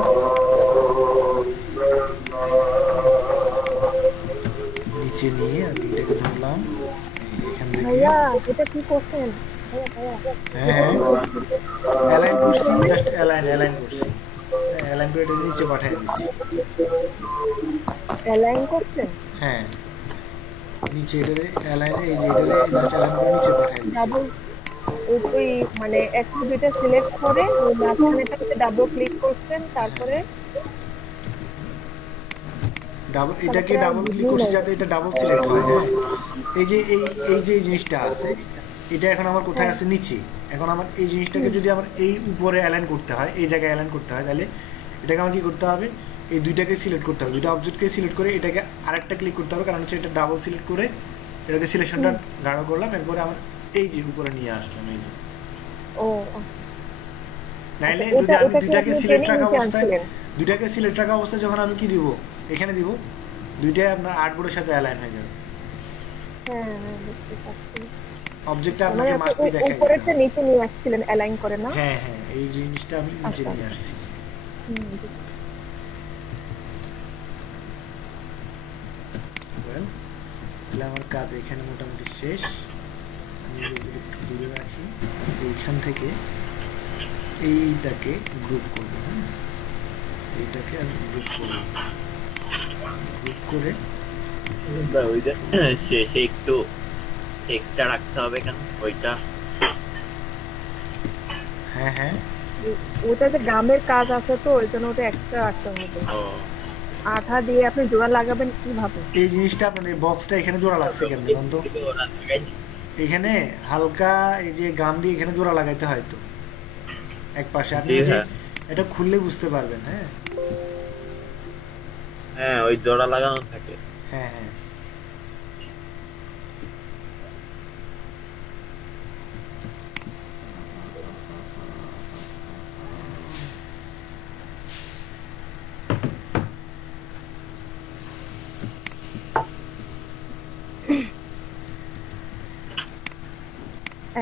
এটা কি করছেন ভাইয়া ভাইয়া? হ্যাঁ অ্যালাইন করছি, জাস্ট অ্যালাইন করছি, অ্যালাইন করে এটা নিচে পাঠিয়ে দিচ্ছি। অ্যালাইন করছেন? হ্যাঁ নিচে এটারে অ্যালাইন, এই যে এটারে জাস্ট অ্যালাইন করে নিচে পাঠিয়ে দিচ্ছি। ডাবল ওই মানে একটা দুইটা সিলেক্ট করে ওই মাঝখানেটাতে ডাবল ক্লিক করছেন, তারপরে ডাবল এটাকে ডাবল ক্লিক করছি যাতে এটা ডাবল সিলেক্ট হয়। হ্যাঁ এই যে এই জিনিসটা আছে, এটা এখন আমার কোথায় আছে? নিচে। এখন আমার এই জিনিসটাকে যদি আমার এই উপরে অ্যালাইন করতে হয়, এই জায়গায় অ্যালাইন করতে হয়, তাহলে এটাকে আমার কি করতে হবে? এই দুইটাকে সিলেক্ট করতে হবে, দুইটা অবজেক্টকে সিলেক্ট করে এটাকে আরেকটা ক্লিক করতে হবে, কারণ হচ্ছে এটা ডাবল সিলেক্ট করে এটাকে সিলেকশনটা গাঢ় করলাম, এরপরে আমার এই যে উপরে নিয়ে আসলাম। এই যে ও নাইলে এটা- যদি আমি এটা কি দুইটাকে আপনি সিলেক্ট টেনে রাখা নিচে অবস্থায় আনছিলেন? যখন আমি কি দিব, এখানে দিব, দুইটাই আপনার আর্টবোর্ডের সাথে অ্যালাইন হয়ে যাবে। হ্যাঁ হ্যাঁ বুঝতে পারছি। অবজেক্টটা মানে আপনাকে আপনি মাস্ট বি দেখাই দিতে উপরেরটা হবে। নিচে নিয়ে আসছিলেন অ্যালাইন করে না? হ্যাঁ হ্যাঁ এই জিনিসটা আমি নিচে আচ্ছা। নিয়ে আসছি। হুম, Well, তাহলে আমার কাজ এখানে মোটামুটি শেষ। আমি যদি একটু দূরে রাখি, এইখান থেকে এইটাকে গ্রুপ করবো। হ্যাঁ এইটাকে আমি গ্রুপ করবো, গ্রুপ করে বা ওই যে শেষে একটু এক্সট্রা রাখতে হবে কেন ওইটা? হ্যাঁ হ্যাঁ ওটা যে গামের কাজ আছে তো ওই জন্য ওটা এক্সট্রা রাখতে হবে। ও আঠা দিয়ে আপনি জোড়া লাগাবেন কিভাবে? এই জিনিসটা আপনার এই বক্সটা এখানে জোড়া লাগছে কেন বন্ধু? ওরা লাগায়নি। এখানে হালকা এই যে গাম দিয়ে এখানে জোড়া লাগাইতে হয় তো এক পাশে। আপনি জি, যে হ্যাঁ। এটা খুললে বুঝতে পারবেন। হ্যাঁ হ্যাঁ ওই জোড়া লাগানো থাকে। হ্যাঁ হ্যাঁ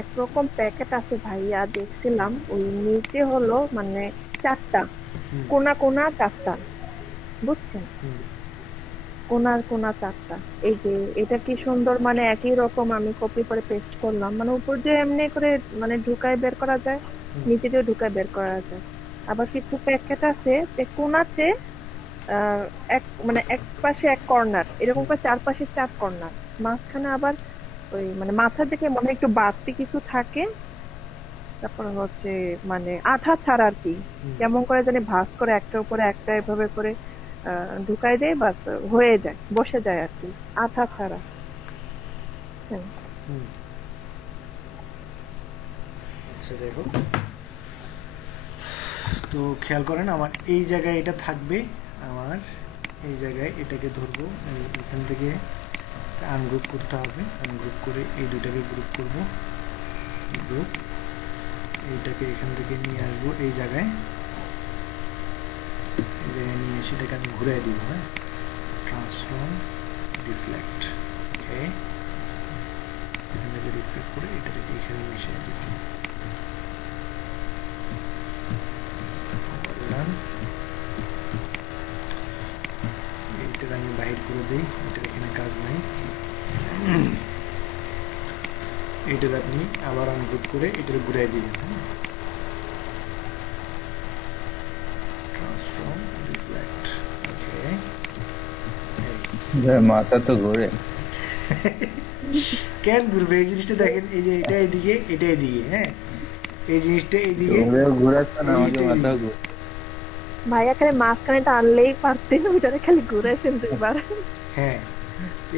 একরকম প্যাকেট আছে ভাইয়া, দেখছিলাম ওই নিচে হলো মানে চারটা হুম, কোনা কোনা চারটা, বুঝছেন? হুম। কোনার কোনা চারটা। এই যে এটা কি সুন্দর, মানে একই রকম আমি কপি করে পেস্ট করলাম, মানে উপর দিয়ে এমনি করে মানে ঢুকায় বের করা যায়, হুম। নিচে দিয়ে ঢুকায় বের করা যায়। আবার কিছু প্যাকেট আছে যে কোনাতে এক মানে এক পাশে এক কর্নার, এরকম করে চারপাশে চার কর্নার, মাঝখানে আবার ওই মানে মাথার দিকে মনে হয় একটু বাড়তি কিছু থাকে, তারপর হচ্ছে মানে আঠা ছাড়া আর কি, হুম। কেমন করে জানি ভাঁজ করে একটার উপরে একটা এভাবে করে ঢুকাই দেয়, বাস হয়ে যায়, বসে যায় আর কি, আঠা ছাড়া। হ্যাঁ। হুম। আচ্ছা দেখো তো খেয়াল করেন আমার এই জায়গায় এটা থাকবে, আমার এই জায়গায় এটাকে ধরবো, এখান থেকে আনগ্রুপ করতে হবে, আনগ্রুপ করে এই দুটাকে গ্রুপ করব, গ্রুপ এইটাকে এখান থেকে নিয়ে আসবো এই জায়গায়, এই জায়গায় নিয়ে এসে এটাকে আমি ঘুরাই দিব। হ্যাঁ ট্রান্সফর্ম ডিফ্লেক্ট, ওকে এখান থেকে রিফ্লেক্ট করে এটাকে এখানে মিশিয়ে দিব। এইটাকে আমি বাহির করে দিই, এটার এখানে কাজ নাই। এইটাকে আপনি আবার আনগ্রুপ করে এটাকে ঘুরাই দিবেন। ট্রান্সফর্ম রিফ্লেক্ট, ওকে মাথা তো ঘুরে। কেন ঘুরবে? এই জিনিসটা দেখেন, এই যে এটা এদিকে, এটা এদিকে। হ্যাঁ এই জিনিসটা এইদিকে, তোমরাও ঘুরাচ্ছ না, আমাকে মাথাও ঘুরে। ভাইয়া খালি মাঝখানেটা আনলেই পারতেন, ওইটারে খালি ঘুরাইছেন দুইবার। হ্যাঁ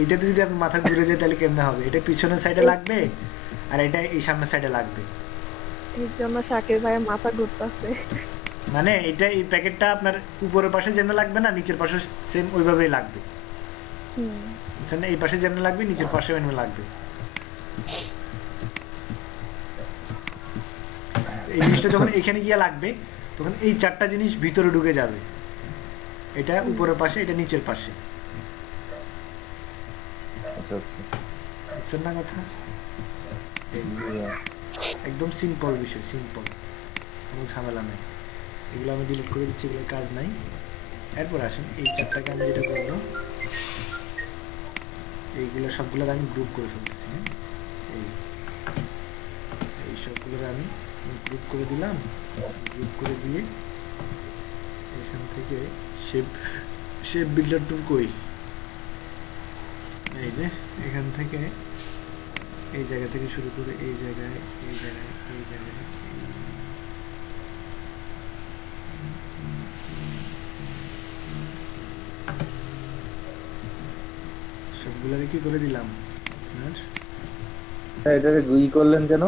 এইটাতে যদি আপনার মাথা ঘুরে যায় তাহলে কেমনে হবে? এটা পিছনের সাইডে লাগবে আর এটা এই সামনের সাইডে লাগবে, এর জন্য শাকির ভাইয়ের মাথা ঘুরতেছে। মানে এটা এই প্যাকেটটা আপনার উপরের পাশে যেমন লাগবে না, নিচের পাশে সেম ওইভাবেই লাগবে। বুঝছেন? এই পাশে যেমন লাগবে নিচের পাশে এমন লাগবে। এই জিনিসটা যখন এখানে গিয়ে লাগবে তখন এই চারটা জিনিস ভিতরে ঢুকে যাবে, এটা উপরের পাশে, এটা নিচের পাশে। আচ্ছা আচ্ছা, বুঝছেন না কথা? একদম সিম্পল বিষয়, সিম্পল, কোনো ঝামেলা নাই। এগুলো আমি ডিলিট করে দিচ্ছি, এগুলো কাজ নাই। এরপর আসেন এই চারটাকে আমি যেটা করবো, এইগুলো সবগুলো আমি গ্রুপ করে ফেলতেছি। এই সবগুলো আমি গ্রুপ করে দিলাম, গ্রুপ করে দিয়ে এখান থেকে শেপ শেপ বিল্ডার টুল কই, এই যে এখান থেকে এই জায়গা থেকে শুরু করে এই জায়গায় এই জায়গায় এই জায়গায় সবগুলোকে কি করে দিলাম আর এটাকে গুই করলেন কেন?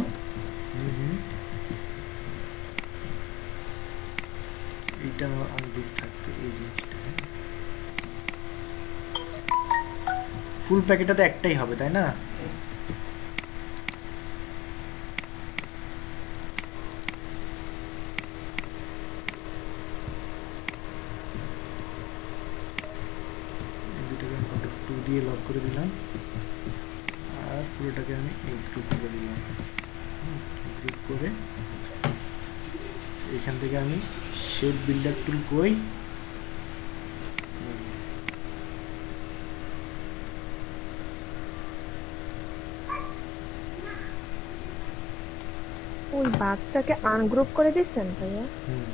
এইটা আনগ্রুপ থাকবে এই জিনিসটা। ফুল প্যাকেটটা তো একটাই হবে তাই না? এই দুটোকে আমি কন্ট্রোল 2 দিয়ে লক করে দিলাম আর পুরোটাকে আমি এই গ্রুপ করে দিলাম। গ্রুপ করে এখান থেকে আমি শেপ বিল্ডার টুল কই, ওই বাঘটাকে আনগ্রুপ করে দিচ্ছেন ভাইয়া?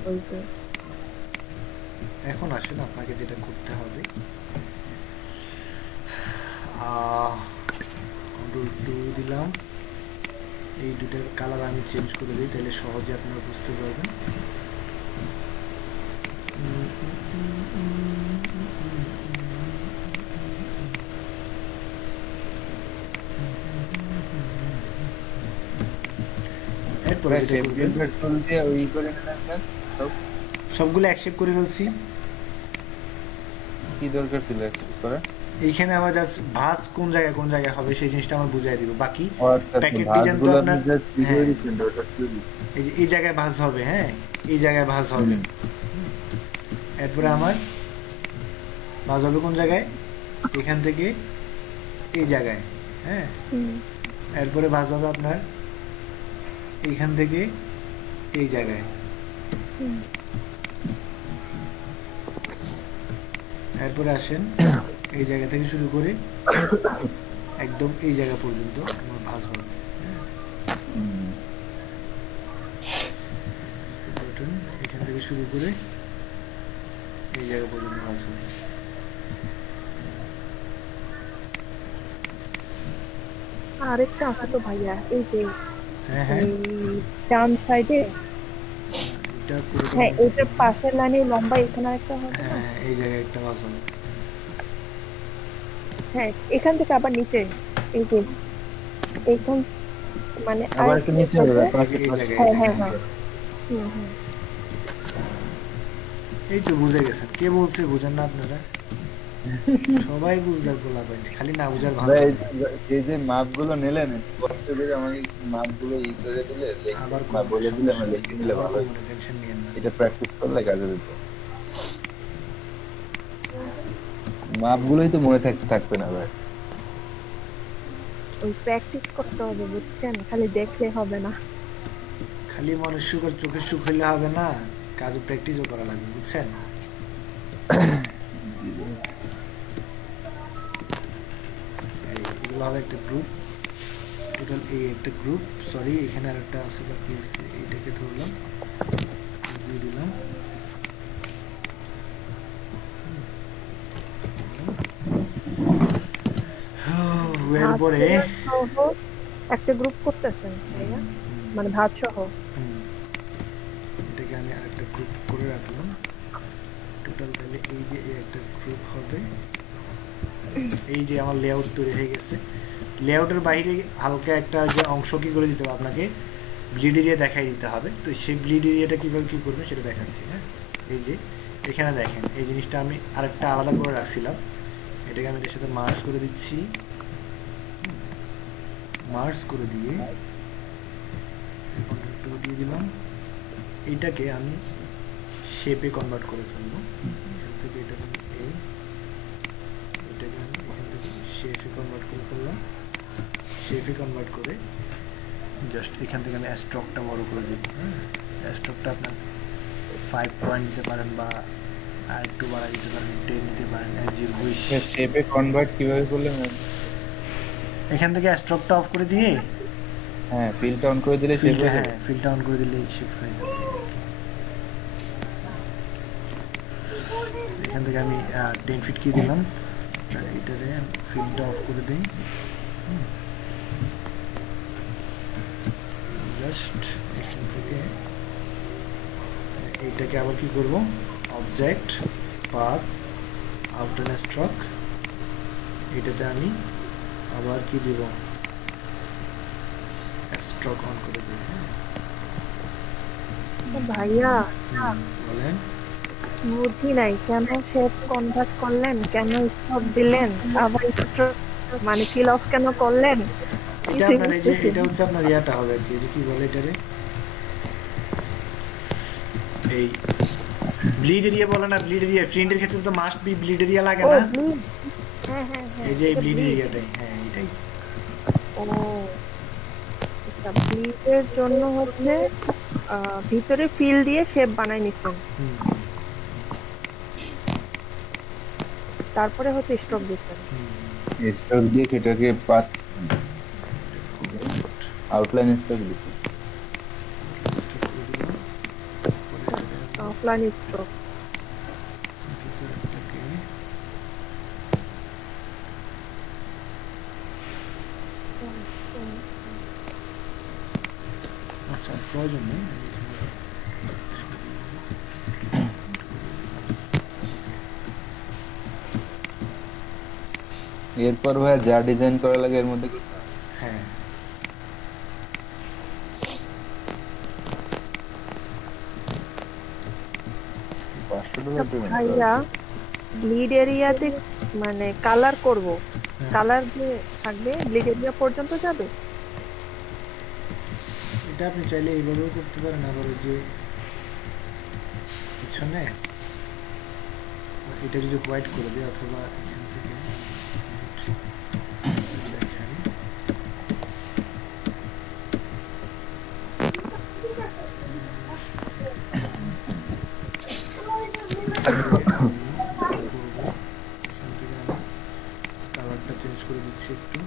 ওই যে এখন আসেন আপনাকে যেটা করতে হবে, কন্ট্রোল 2 দিলাম, এই দুটার কালার আমি চেঞ্জ করে দিই, তাহলে সহজে আপনারা বুঝতে পারবেন। এরপরে ভাই, যেটা শেপ করবেন, বিল্ডার টুল দিয়ে ওই করে নিলেন কেন? সব সবগুলো অ্যাকসেপ্ট করে ফেলছি। কি দরকার ছিল অ্যাকসেপ্ট করা? এইখানে আমার জাস্ট ভাঁজ কোন জায়গায় হবে সেই জিনিসটা আমার বুঝাই দিব। বাকি ও আচ্ছা, প্যাকেট ডিজাইন তো ভাঁজগুলো আপনি আপনার just ভিডিও হ্যাঁ, দিচ্ছেন, ওটা তুলে দিচ্ছেন। এই যে এই জায়গায় ভাঁজ হবে, হ্যাঁ এই জায়গায় ভাঁজ হবে। এরপরে আমার ভাঁজ হবে কোন জায়গায়, এখান থেকে এই জায়গায়, হ্যাঁ এরপরে ভাঁজ হবে আপনার এইখান থেকে এই জায়গায়, এরপরে আসেন এই জায়গা থেকে শুরু করে একদম এই জায়গা পর্যন্ত আমার ভাঁজ হবে। বাটন এখান থেকে শুরু করে এই জায়গা পর্যন্ত ভাঁজ হবে। আরেকটা আছে তো ভাইয়া, এই যে হ্যাঁ হ্যাঁ এই ডান সাইডে, এটা করে হ্যাঁ দিলাম। এইটার পাশের লাইনে লম্বা এখানে একটা হবে না? হ্যাঁ এই জায়গায় একটা ভাঁজ হবে। হ্যাঁ এখান থেকে আবার নিচে এই যে এইখান মানে আবার একটু নিচে হবে, পাশে এই পাশে। জায়গায়। হ্যাঁ হ্যাঁ হ্যাঁ হুম। এই তো বুঝে গেছেন, কে বলছে বুঝেন না আপনারা? সবাই বুঝদার বলা পাই, খালি না বুঝার ভালো। ভাই, এই যে মাপগুলো নিলেন, একটু কষ্ট করে আমাকে মাপগুলো ই করে দিলে, আবার বা বলে দিলে আমার লিখে দিলে ভালো হতো। টেনশন নিয়েন না। এটা প্র্যাকটিস করলে কাজে দিত। মাপগুলোই তো মনে থাকবে না ভাই। ওই প্র্যাকটিস করতে হবে বুঝছেন, খালি দেখলে হবে না। খালি মনের সুখ আর চোখের সুখ হইলে হবে না, কাজে প্র্যাকটিসও করা লাগবে বুঝছেন। এগুলো হবে একটা গ্রুপ, টোটাল এই একটা গ্রুপ, সরি এখানে আর একটা আছে বাকি আছে, এইটাকে ধরলাম দিয়ে দিলাম। এরপরে সহ একটা গ্রুপ করতেছেন ভাইয়া, মানে ভাত সহ? এটাকে আমি আরেকটা গ্রুপ করে রাখলাম। টোটাল তাহলে এই যে এই একটা গ্রুপ হবে। এই যে আমার লেআউট তৈরি হয়ে গেছে। লেআউটের বাইরে হালকা একটা যে অংশ কি করে দিতে হবে আপনাকে, ব্লিড এরিয়া দেখাই দিতে হবে। তো সেই ব্লিড এরিয়াটা কীভাবে কী করবেন সেটা দেখাচ্ছি। হ্যাঁ এই যে এখানে দেখেন এই জিনিসটা আমি আরেকটা আলাদা করে রাখছিলাম, এটাকে আমি এর সাথে মার্জ করে দিচ্ছি। মার্জ করে দিয়ে কন্ট্রোল 2 দিয়ে দিলাম। এইটাকে আমি শেপে কনভার্ট করে ফেলবো। এখান থেকে এটাকে আমি এটাকে আমি এখান থেকে শেপে কনভার্ট করে ফেললাম। শেপে কনভার্ট করে জাস্ট এখান থেকে আমি স্ট্রোকটা বড় করে দেব। স্ট্রোকটা আপনার 5 পয়েন্ট দিতে পারেন বা আর একটু বাড়াই দিতে পারেন, 10 দিতে পারেন, অ্যাজ ইউ উইশ। শেপে কনভার্ট কিভাবে করলেন? এখান থেকে স্ট্রোকটা অফ করে দিয়ে হ্যাঁ ফিল্ড অন করে দিলে শেষ ফিল্ডটা, হয়ে হ্যাঁ যাবে। ফিল্ডটা অন করে দিলেই শিফট হয়ে যাবে। এখান থেকে আমি 10 ফিট কি দিলাম, এটারে ফিল্ডটা অফ করে দিই। জাস্ট এখান থেকে এইটাকে আবার কি করব, অবজেক্ট পাথ আউটলাইন স্ট্রোক, এটাতে আমি আবার কি দিব, স্ট্রোক অন করে দিই। তো ভাইয়া বলেন। বুঝি নাই কেন শেপ কনভার্ট করলেন, কেন স্টপ দিলেন, আবার স্ট্রোক মানে কিল অফ কেন করলেন? এটা আপনার এই যে এটা হচ্ছে আপনার ইয়াটা হবে আর কি, এই যে কি বলে এটারে, এই ব্লিড এরিয়া বলে না, ব্লিড এরিয়া ফ্রেন্ডের ক্ষেত্রে তো মাস্ট বি ব্লিড এরিয়া লাগে ও না, bleed। হ্যাঁ হ্যাঁ হ্যাঁ, এই যে এই এটা ব্লিড bleed। এরিয়াটাই, হ্যাঁ এটাই। ও আচ্ছা, ব্লিডের জন্য হচ্ছে ভিতরে ফিল দিয়ে শেপ বানাই নিচ্ছেন, হুম, তারপরে হচ্ছে স্ট্রোক দিচ্ছেন। হুম। স্ট্রোক দিয়ে সেটাকে পাত আউটলাইন স্ট্রোক দিতে। Offline stroke. আচ্ছা প্রয়োজন নেই। এরপর ভাইয়া যা ডিজাইন করা লাগে এর মধ্যে করতে হবে। হ্যাঁ $500 পেমেন্ট ভাইয়া ব্লিড এরিয়াতে মানে কালার করব, কালার যে থাকবে ব্লিড এরিয়া পর্যন্ত যাবে। এটা আপনি চাইলে এইভাবেও করতে পারেন, আবার ওই যে পিছনে এটা যদি হোয়াইট করে দিই, অথবা এখান থেকে দেখাই, কালারটা চেঞ্জ করে দিচ্ছি একটু,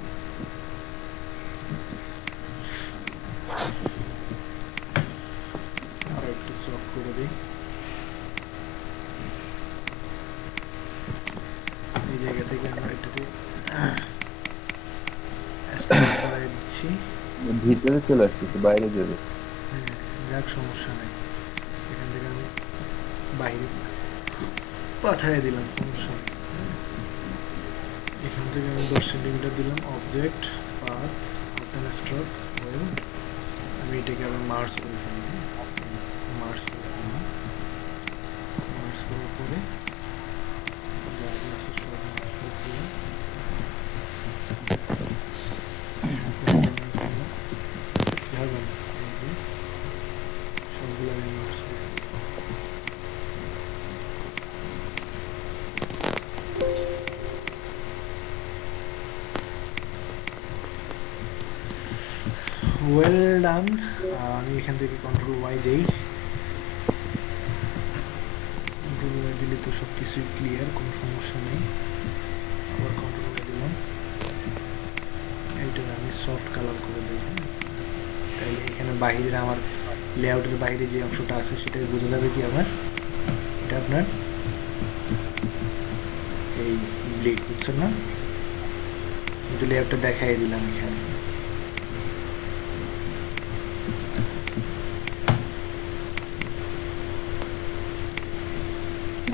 আর একটু সফট করে দিই। এই জায়গা থেকে আমরা এটাতে করাই দিচ্ছি। ভিতরে চলে আসতেছে, বাইরে যাবে। হ্যাঁ, যাক সমস্যা নেই, এখান থেকে আমি বাইরে পাঠিয়ে দিলাম, সমস্যা নেই। এখান থেকে আমি 10 সেন্টিমিটার দিলাম, object path outline stroke well, আমি এটাকে আবার মার্জ করে ফেলি, মার্জ করে ফেললাম, মার্জ করার পরে যা যা আছে সব মার্জ করে দিলাম। ভাবলাম এই যে সবগুলো আমি মার্জ করে ওয়েল ডান। আমি এখান থেকে কন্ট্রোল ওয়াই দেই, কন্ট্রোল ওয়াই দিলে তো সব কিছুই ক্লিয়ার, কোনো সমস্যা নেই। আবার কন্ট্রোল ওয়াই দিলাম, এইটা আমি সফট কালার করে দেব, তাইলে এখানে বাহিরের আমার লেআউটের বাইরে যে অংশটা আছে সেটাই বোঝা যাবে কি আমার এটা আপনার এই ব্লেড, বুঝছেন না, কিন্তু লেআউটটা দেখাই দিলাম এখানে।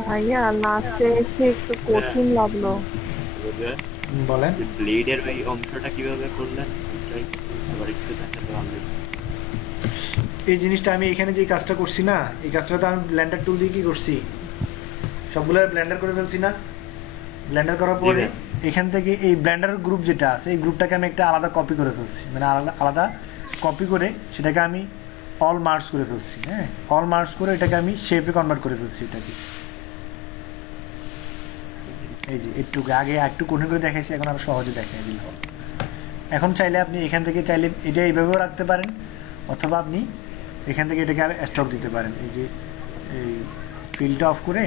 ভাইয়া লাস্টে এসে একটু কঠিন লাগলো। বলেন। ব্লেডের এই অংশটা কিভাবে করলেন আবার একটু দেখাতে পারবেন? এই জিনিসটা আমি এখানে যে কাজটা করছি না, এই কাজটা তো আমি ব্লেন্ডার টুল দিয়ে কি করছি, সবগুলো ব্লেন্ডার করে ফেলছি না, ব্লেন্ডার করার পরে এখান থেকে এই ব্লেন্ডার গ্রুপ যেটা আছে এই গ্রুপটাকে আমি একটা আলাদা কপি করে ফেলছি, মানে আলাদা কপি করে সেটাকে আমি অল মার্জ করে ফেলছি। হ্যাঁ, অল মার্জ করে এটাকে আমি শেপে কনভার্ট করে ফেলছি এটাকে। এই যে একটু আগে একটু কঠিন করে দেখাইছি, এখন আরো সহজে দেখাই দিল। এখন চাইলে আপনি এখান থেকে চাইলে এটা এইভাবেও রাখতে পারেন, অথবা আপনি এখান থেকে এটাকে আর স্টক দিতে পারেন, এই যে এই ফিল্ডটা অফ করে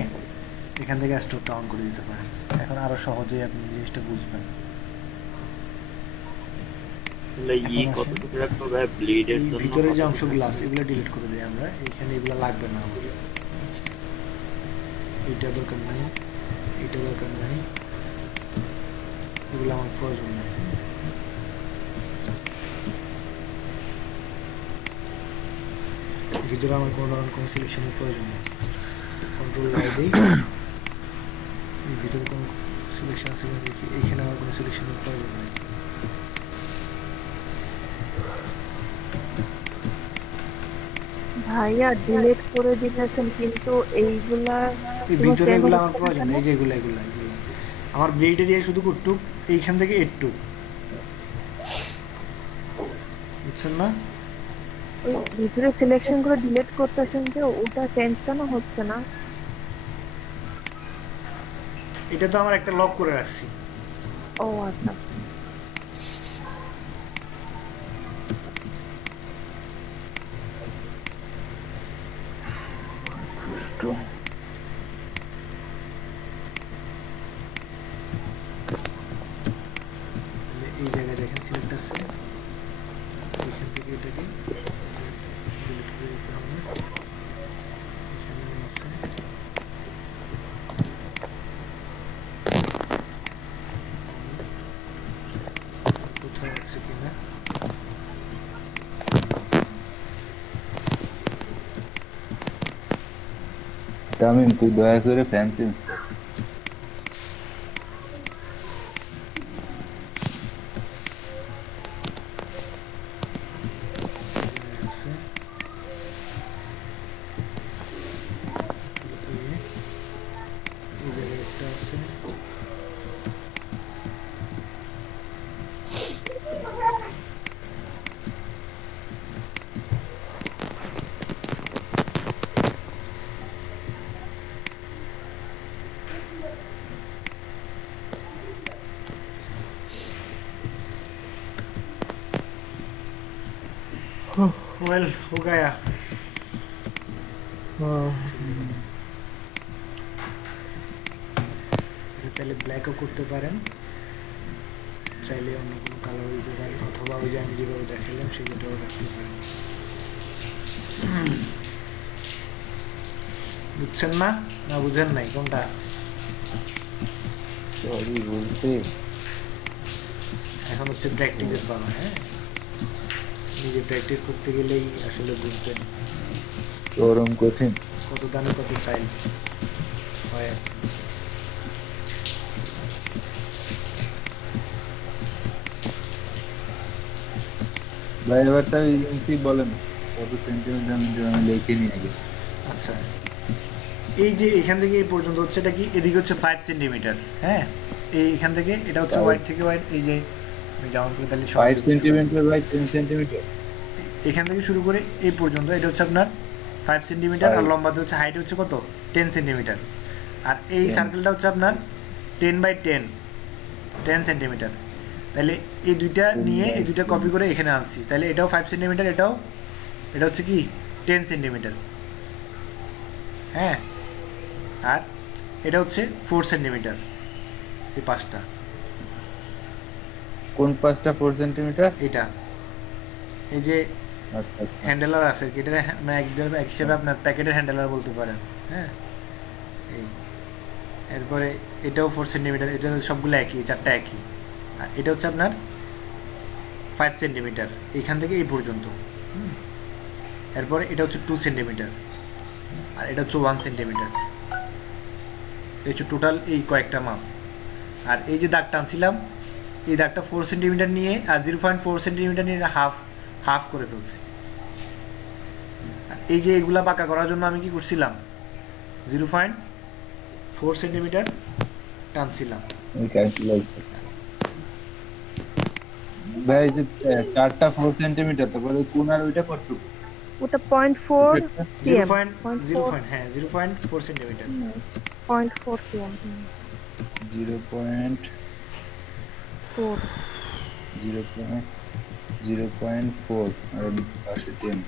এখান থেকে স্টকটা অন করে দিতে পারেন। এখন আরো সহজেই আপনি জিনিসটা বুঝবেন। তাহলে ই এখন আসেন। কতটুকু রাখবো ভাই ব্লিডের এই জন্য? ভিতরে যে কতটুকু অংশগুলো রাখবো? আছে এগুলো ডিলিট করে দিই আমরা, এখানে এগুলো লাগবে না আমাদের। এইটা দরকার নাই, এটা দরকার নাই, এগুলো আমার প্রয়োজন নাই। ভিতরে আমার কোনো ধরনের কোনো সিলেকশনের প্রয়োজন নেই। কন্ট্রোল লাই দিই, এই ভিতরে কোনো সিলেকশন আছে কিনা দেখি, এইখানে আমার কোনো সিলেকশনের প্রয়োজন নেই। ভাইয়া ডিলিট করে দিতেছেন কিন্তু এইগুলা এই কোনো ভিতরে সেভ এগুলো আমার হচ্ছে না প্রয়োজন কেন? নেই, এই যে এগুলো এগুলো এগুলো আমার ব্লেড এরিয়া শুধু করটুক, এইখান থেকে একটুক, বুঝছেন না? ওই ভিতরে সিলেকশন গুলো ডিলিট করতেছেন যে ওটা চেঞ্জ কেন হচ্ছে না? এটা তো আমার একটা লক করে রাখছি। ও আচ্ছা। তাহলে এই জায়গায় দেখেন সিলেক্ট আছে, এখান থেকে এটাকে ডিলিট করে দিতে হবে। এখানে আছে, কোথাও আছে কিনা তামিম, তুই দয়া করে ফ্যান চেঞ্জ কর। আছে, এই জায়গায় একটা আছে। वेल हो गया। এটা চাইলে ব্ল্যাকও করতে পারেন, চাইলে অন্য কোনো কালার দিতে পারেন, অথবা ওই যে আমি যেভাবে দেখালাম সেটাও রাখতে পারেন। বুঝছেন না, না বুঝেন নাই কোনটা? সরি বলতে এখন হচ্ছে প্র্যাকটিসের পালা। হ্যাঁ, নিজে প্র্যাকটিস করতে গেলেই আসলে বুঝবেন গরম কঠিন। কত দানে কত চাইল হয় আর কি। ভাই এবার তাই ইঞ্চি বলেন, কত সেন্টিমিটার আমি লিখে নিয়ে আগে। আচ্ছা, এই যে এখান থেকে এই পর্যন্ত হচ্ছে এটা কি, এদিকে হচ্ছে 5 সেন্টিমিটার। হ্যাঁ, এখান থেকে এটা হচ্ছে Five. হোয়াইট থেকে হোয়াইট, এই যে আমি যেমন করে তাহলে 5 সেন্টিমিটার বাই 10 সেন্টিমিটার। এখান থেকে শুরু করে এই পর্যন্ত এটা হচ্ছে আপনার 5 সেন্টিমিটার, আর Five. লম্বাতে হচ্ছে হাইট হচ্ছে কত 10 সেন্টিমিটার, আর এই 10. সার্কেলটা হচ্ছে আপনার 10 বাই 10 সেন্টিমিটার। তাহলে এই দুইটা 10 নিয়ে by এই দুইটা 10. কপি করে এখানে আনছি, তাহলে এটাও 5 সেন্টিমিটার, এটাও, এটা হচ্ছে কি 10 সেন্টিমিটার। হ্যাঁ, আর এটা হচ্ছে 4 সেন্টিমিটার, এই পাঁচটা, কোন পাঁচটা 4 সেন্টিমিটার? এটা এই যে আচ্ছা আচ্ছা। হ্যান্ডেলার আছে, এটা মানে এক হিসেবে আপনার প্যাকেটের হ্যান্ডেলার বলতে পারেন। হ্যাঁ, এই এরপরে এটাও 4 সেন্টিমিটার, এটা সবগুলো একই, চারটা একই। আর এটা হচ্ছে আপনার 5 সেন্টিমিটার এইখান থেকে এই পর্যন্ত। এরপরে এটা হচ্ছে 2 সেন্টিমিটার, আর এটা হচ্ছে 1 সেন্টিমিটার। এই হচ্ছে টোটাল এই কয়েকটা মাপ। আর এই যে দাগ টানছিলাম, এই দাগটা 4 সেন্টিমিটার নিয়ে আর 0.4 সেন্টিমিটার নিয়ে হাফ হাফ করে ফেলছি। এই যে এগুলা পাকা করার জন্য আমি কি করছিলাম, 0.4 সেন্টিমিটার টানছিলাম। এই ক্যালকুলেট ভাই, এই যে চারটা 4 সেন্টিমিটার, তারপরে কোণার ওইটা কতটুকু? ওটা 0.4 cm, 0.4 সেন্টিমিটার। 0.4 cm, 0.4 আর পাশে 10।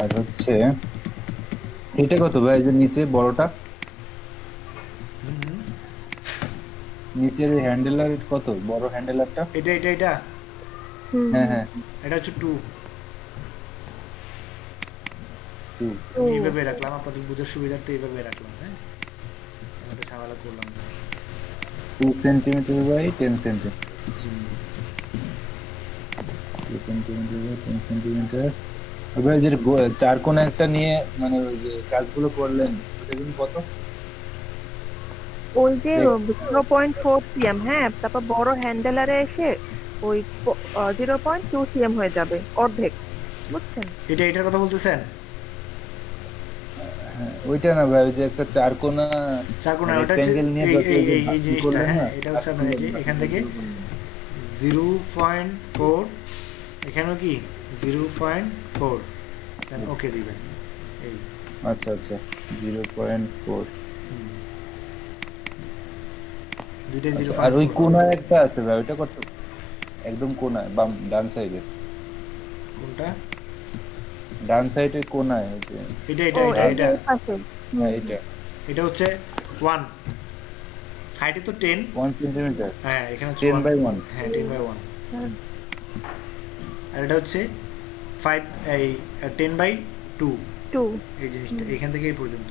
আর হচ্ছে এটা কত ভাই, এই যে নিচে বড়টা, নিচের হ্যান্ডেলার কত, বড় হ্যান্ডেলারটা? এটা হুম, হ্যাঁ হ্যাঁ এটা হচ্ছে 2। 2 two, এইভাবে রাখলাম আপনাদের বোঝার সুবিধার্থে, এইভাবে রাখলাম। হ্যাঁ, এটা ঝামেলা করলাম না। 2 centimetre by 10 centimetre, 2 centimetre by 10 centimetre. এবার যে চার কোণা একটা নিয়ে মানে ওই যে কাজগুলো করলেন ওটা কিন্তু কত? ওই যে 0.4 cm, হ্যাঁ, তারপর বড় হ্যান্ডেলারে এসে ওই 0.2 cm হয়ে যাবে, অর্ধেক, বুঝছেন? এটার কথা বলতেছেন? হ্যাঁ, ওইটা না ভাই, ওই যে একটা চার কোণা চারকোনা, মানে ওটা হচ্ছে rectangle নিয়ে যত এই যে এই এই ভাগ জিনিসটা। করলেন হ্যাঁ, না, এটা হচ্ছে ভাগ আপনার এই যে করলেন, এখান থেকে ভাগ করলেন। 0.4, এখানেও কি 0.4, দেন ওকে দিবেন। এই আচ্ছা আচ্ছা 0.4। হুম, দুইটাই আচ্ছা, 0.4। আর ওই কোণায় একটা আছে ভাই, ওইটা কত? একদম কোণায় বাম ডান সাইডে, কোনটা? ডান সাইডে কোণায় ওই যে এটা ও, এটা এই যে এটা এই পাশে। হ্যাঁ এটা এটা হচ্ছে 1, হাইটে তো 10। 1 সেন্টিমিটার, হ্যাঁ, এখানে হচ্ছে 10/1। হ্যাঁ, 10/1। হ্যাঁ, আর এটা হচ্ছে 5, এই 10/2, 2, এই জিনিসটা এখান থেকে এই পর্যন্ত।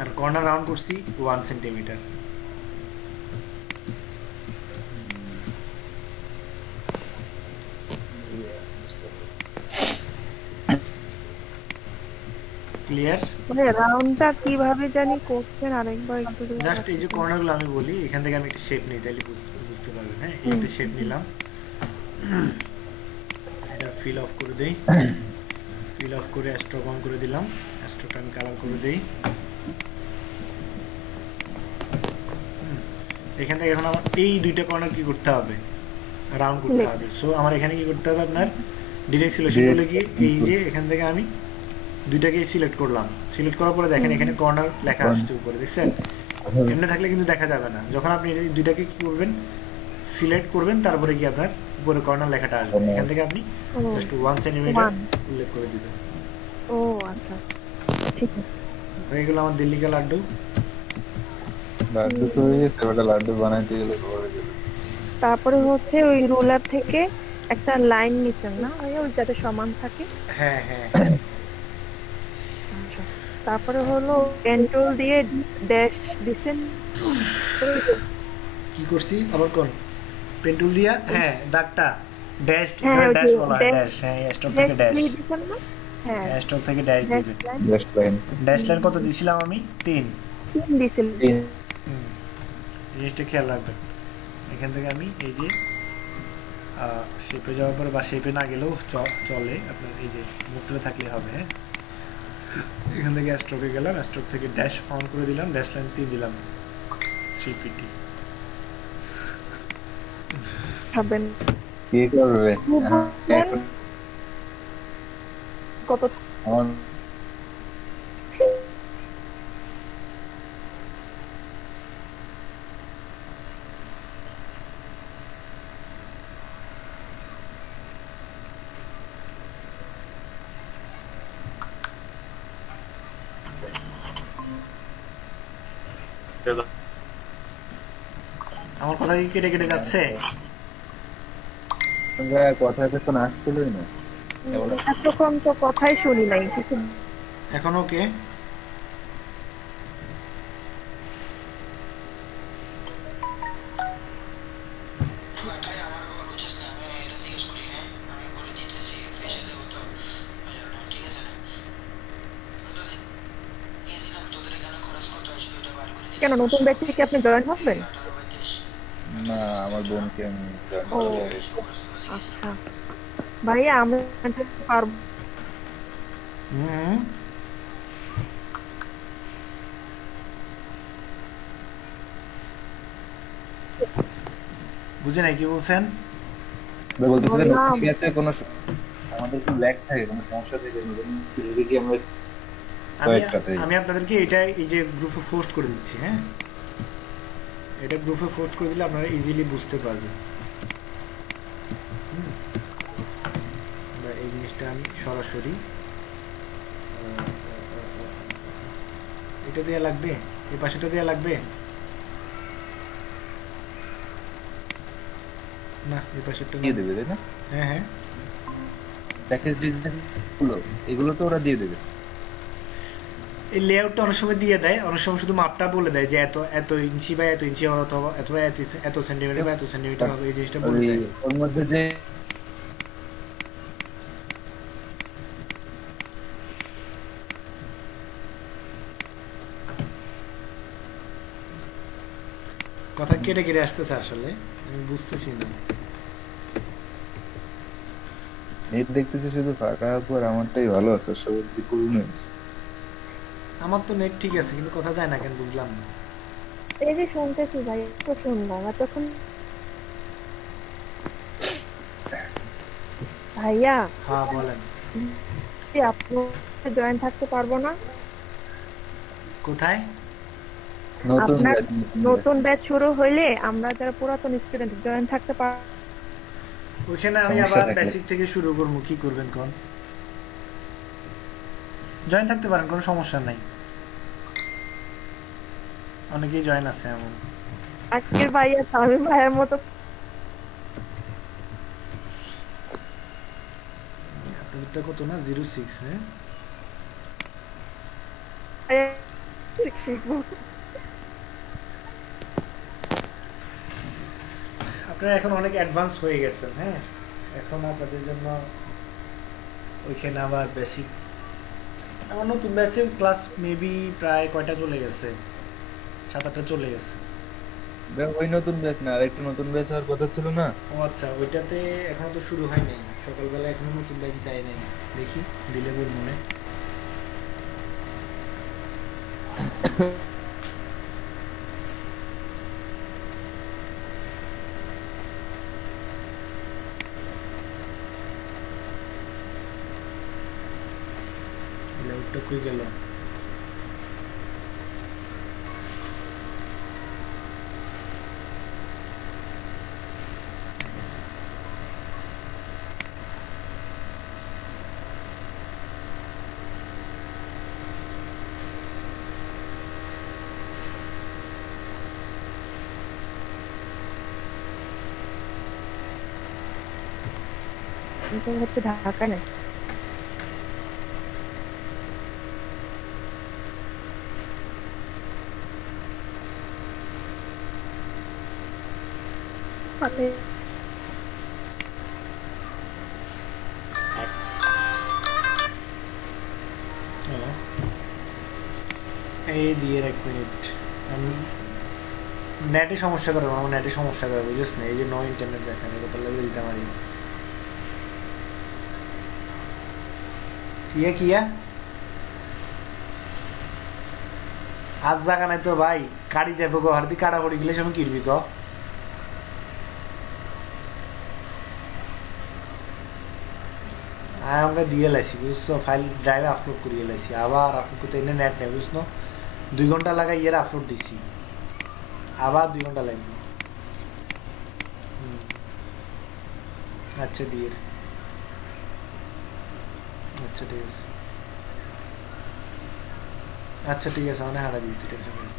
আর কর্নার রাউন্ড করছি 1 সেন্টিমিটার। ক্লিয়ার? মানে রাউন্ডটা কিভাবে জানি করছেন, আরেকবার একটু যদি জাস্ট এই যে বলতেন। কর্নারগুলো আমি বলি, এখান থেকে আমি একটা শেপ নিই, তাহলে বুঝতে পারবেন। হ্যাঁ, এই একটা শেপ নিলাম, এটা ফিল অফ করে দেই, ফিল অফ করে স্ট্রোক অন করে দিলাম, স্ট্রোকটা আমি কালার করে দেই। এখান থেকে এখন আমার এই দুইটা কর্নার কি করতে হবে? রাউন্ড করতে হবে। সো আমার এখানে কি করতে হবে? আপনার ডিরেক্ট সিলেকশন করলে কি এই যে এখান থেকে আমি দুইটাকে সিলেক্ট করলাম, সিলেক্ট করার পরে দেখেন এখানে কর্নার লেখা আসছে উপরে, দেখছেন? এমনি থাকলে কিন্তু দেখা যাবে না। যখন আপনি এই দুইটাকে কি করবেন, সিলেক্ট করবেন, তারপরে কি আপনার উপরে কর্নার লেখাটা আসবে। এখান থেকে আপনি ও, জাস্ট 1 সেন্টিমিটার 1, উল্লেখ করে দিবেন। ও আচ্ছা, ঠিক আছে। হয়ে গেল আমার দিল্লি কা লাড্ডু। লাড্ডু তো হয়ে গেছে, ওটা লাড্ডু বানাইতে গেলে পরে গেলে তারপরে হচ্ছে ওই রুলার থেকে একটা লাইন নিচ্ছেন না, ওই যাতে সমান থাকে। হ্যাঁ হ্যাঁ, আচ্ছা, তারপরে হলো পেন্টুল দিয়ে ড্যাশ দিচ্ছেন। কি করছি আবার কোন পেন্টুল দিয়া? হ্যাঁ, দাগটা ড্যাশ, হ্যাঁ, এখানে ওই ড্যাশ যে বলা হয়, ড্যাশ, ড্যাশ। হ্যাঁ, স্টক ড্যাশ থেকে ড্যাশ, দিয়ে দিচ্ছেন না? হ্যাঁ, স্টক থেকে ড্যাশ ড্যাশ দিবেন। Line just line dash line কত দিছিলাম আমি? 3। দিচ্ছেন। জিনিসটা খেয়াল রাখবেন। এখান থেকে আমি এই যে শেপে যাওয়ার পরে, বা শেপে না গেলেও চলে, আপনার এই যে মুখটা থাকলে হবে। হ্যাঁ, এখান থেকে স্ট্রোকে গেলাম, স্ট্রোক থেকে ড্যাশ অন করে দিলাম, ড্যাশ লাইন 3 দিলাম, 3pt। হবেন কি করবে কত? আমার আমার কথা কি কেটে কেটে যাচ্ছে? কথা এখন আসছিলই না, এতক্ষণ তো কথাই শুনি নাই কিছু। এখন ওকে? এটাই আমার বাবা বুঝছিস না, আমি এটা জিজ্ঞেস করি। হ্যাঁ, আমি বলে দিতেছি, ফেসে যাবো তো, ওই জন্য, ঠিক আছে না? কিন্তু গিয়েছিলাম, তোদের এখানে খরচ কত আসবে ওটা বার করে দিলে। কেন, নতুন ব্যাচ থেকে আপনি জয়েন হবেন? 18/23 না আমার বোনকে আমি join ও করাবো। আচ্ছা, ভাইয়া আমরা পারবো। হুম, বুঝে নাই কি বলছেন? বলতেছে যে বললাম। ঠিক আছে, কোনো আমাদের কি ল্যাগ থাকে, কোনো সমস্যা থাকে যদি কি আমরা কয়েকটাতেই আমি আপনাদেরকে এটা এই যে গ্রুপে পোস্ট করে দিচ্ছি। হ্যাঁ, এটা গ্রুপে পোস্ট করে দিলে আপনারা ইজিলি বুঝতে পারবেন। এই জিনিসটা আমি সরাসরি এটা দেয়া লাগবে, এই পাশেটা দেয়া লাগবে। না এই পাশেরটা দিয়ে না। দেবে তাই না? হ্যাঁ হ্যাঁ, প্যাকেজ ডিজাইন গুলো এগুলো তো ওরা দিয়ে দেবে। এই লেআউটটা অনেক সময় দিয়ে দেয়, অনেক সময় শুধু মাপটা বলে দেয় যে এত এত ইঞ্চি বা এত ইঞ্চি অথবা অথবা এত সেন্টিমিটার বা এত সেন্টিমিটার হবে, এই জিনিসটা বলে ওই দেয়। ওর মধ্যে যে কথা কেটে কেটে আসতেছে আসলে, আমি বুঝতেছি না। নেট দেখতেছি শুধু ফাঁকা, পর আমারটাই ভালো আছে, সবার কি পূর্ণ হয়েছে। আমার তো নেট ঠিক আছে কিন্তু কথা যায় না কেন বুঝলাম না। এই যে শুনতেছি ভাই, তো শুনলাম এতক্ষণ। ভাইয়া হ্যাঁ বলেন। কি আপনি জয়েন থাকতে পারবো না? কোথায়? নতুন আপনার batch, নতুন ব্যাচ শুরু হইলে আমরা যারা পুরাতন স্টুডেন্ট জয়েন থাকতে পার। ওইখানে আমি সমস্যা আবার থাকলে। বেসিক থেকে শুরু করবো, কি করবেন কোন? জয়েন থাকতে পারেন, কোনো সমস্যা নাই, অনেকেই জয়েন আছে এমন। আজকের ভাইয়া স্বামী ভাইয়ের মতো আপনাদেরটা কত না 06? হ্যাঁ শিখবো। আপনারা এখন অনেক অ্যাডভান্স হয়ে গেছেন। হ্যাঁ এখন আপনাদের জন্য ওইখানে আবার বেসিক, আমার নতুন ব্যাচে ক্লাস মেবি প্রায় কয়টা চলে গেছে, 7-8টা চলে গেছে। ওই নতুন ব্যাচ না, আরেকটা নতুন ব্যাচ হওয়ার কথা ছিল না? ও আচ্ছা, ওইটাতে এখনো তো শুরু হয় নাই, সকালবেলা এখনো নতুন ব্যাচ দেয় নাই, দেখি দিলে বল মনে। লেউটটা কই গেল? এটা হচ্ছে ঢাকা না। আপনি হ্যালো, এই দিয়ে 1 মিনিট, আমি নেটে সমস্যা করে, আমার নেটে সমস্যা করে বুঝিস না, এই যে নো ইন্টারনেট দেখেন, এটা তো লেগে দিতে পারি। কিয়া কিয়া আজ জায়গা নাই তো ভাই, কাড়ি যাবো গো, হারদি কাড়া পড়ি গেলে সব কিনবি ক? আমাকে দিয়ে লাইছি বুঝছো, ফাইল ড্রাইভে আপলোড করিয়ে লাইছি, আবার আপলোড করতে এনে নেট নেই বুঝছো, 2 ঘন্টা লাগাই ইয়ে আপলোড দিছি, আবার 2 ঘন্টা লাগবে। আচ্ছা দিয়ে, আচ্ছা ঠিক আছে, আচ্ছা ঠিক আছে, মানে হারা দিই, টেনশন নেই।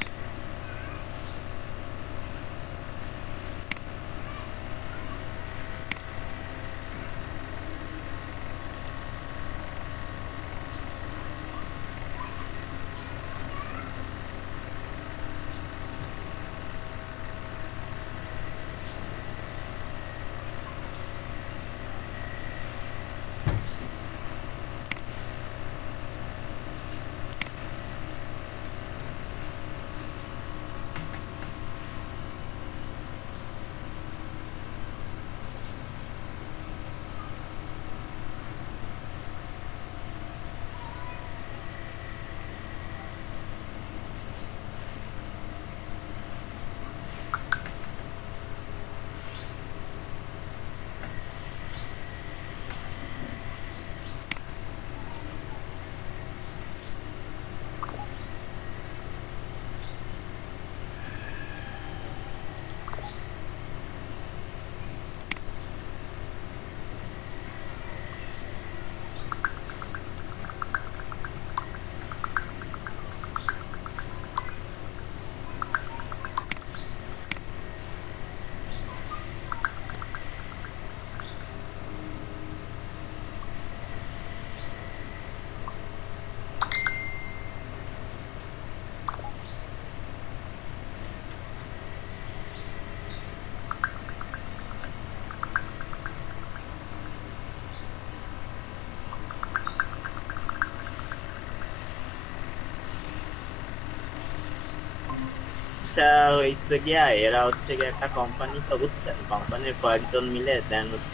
সমস্যা হয়েছে গিয়া এরা হচ্ছে গিয়া একটা কোম্পানি তো বুঝছেন, কোম্পানির কয়েকজন মিলে দেন হচ্ছে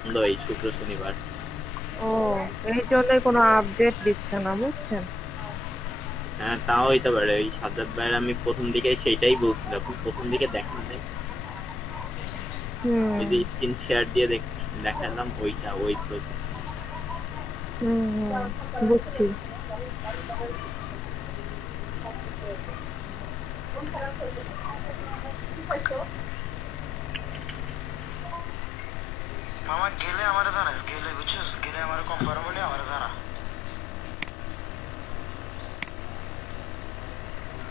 বন্ধ এই শুক্র শনিবার। ও, এই জন্যই কোনো আপডেট দিচ্ছে না, বুঝছেন? হ্যাঁ তাও হইতে পারে, ওই সাজ্জাদ ভাইয়ের আমি প্রথম দিকে সেইটাই বলছিলাম, প্রথম দিকে দেখেন নাই, হুম ওই যে স্ক্রিন শেয়ার দিয়ে দেখালাম ওইটা ওই project। বুঝছি। মামা গেলে আমারে জানাস, গেলে বুঝছিস, গেলে আমার কনফার্ম হলে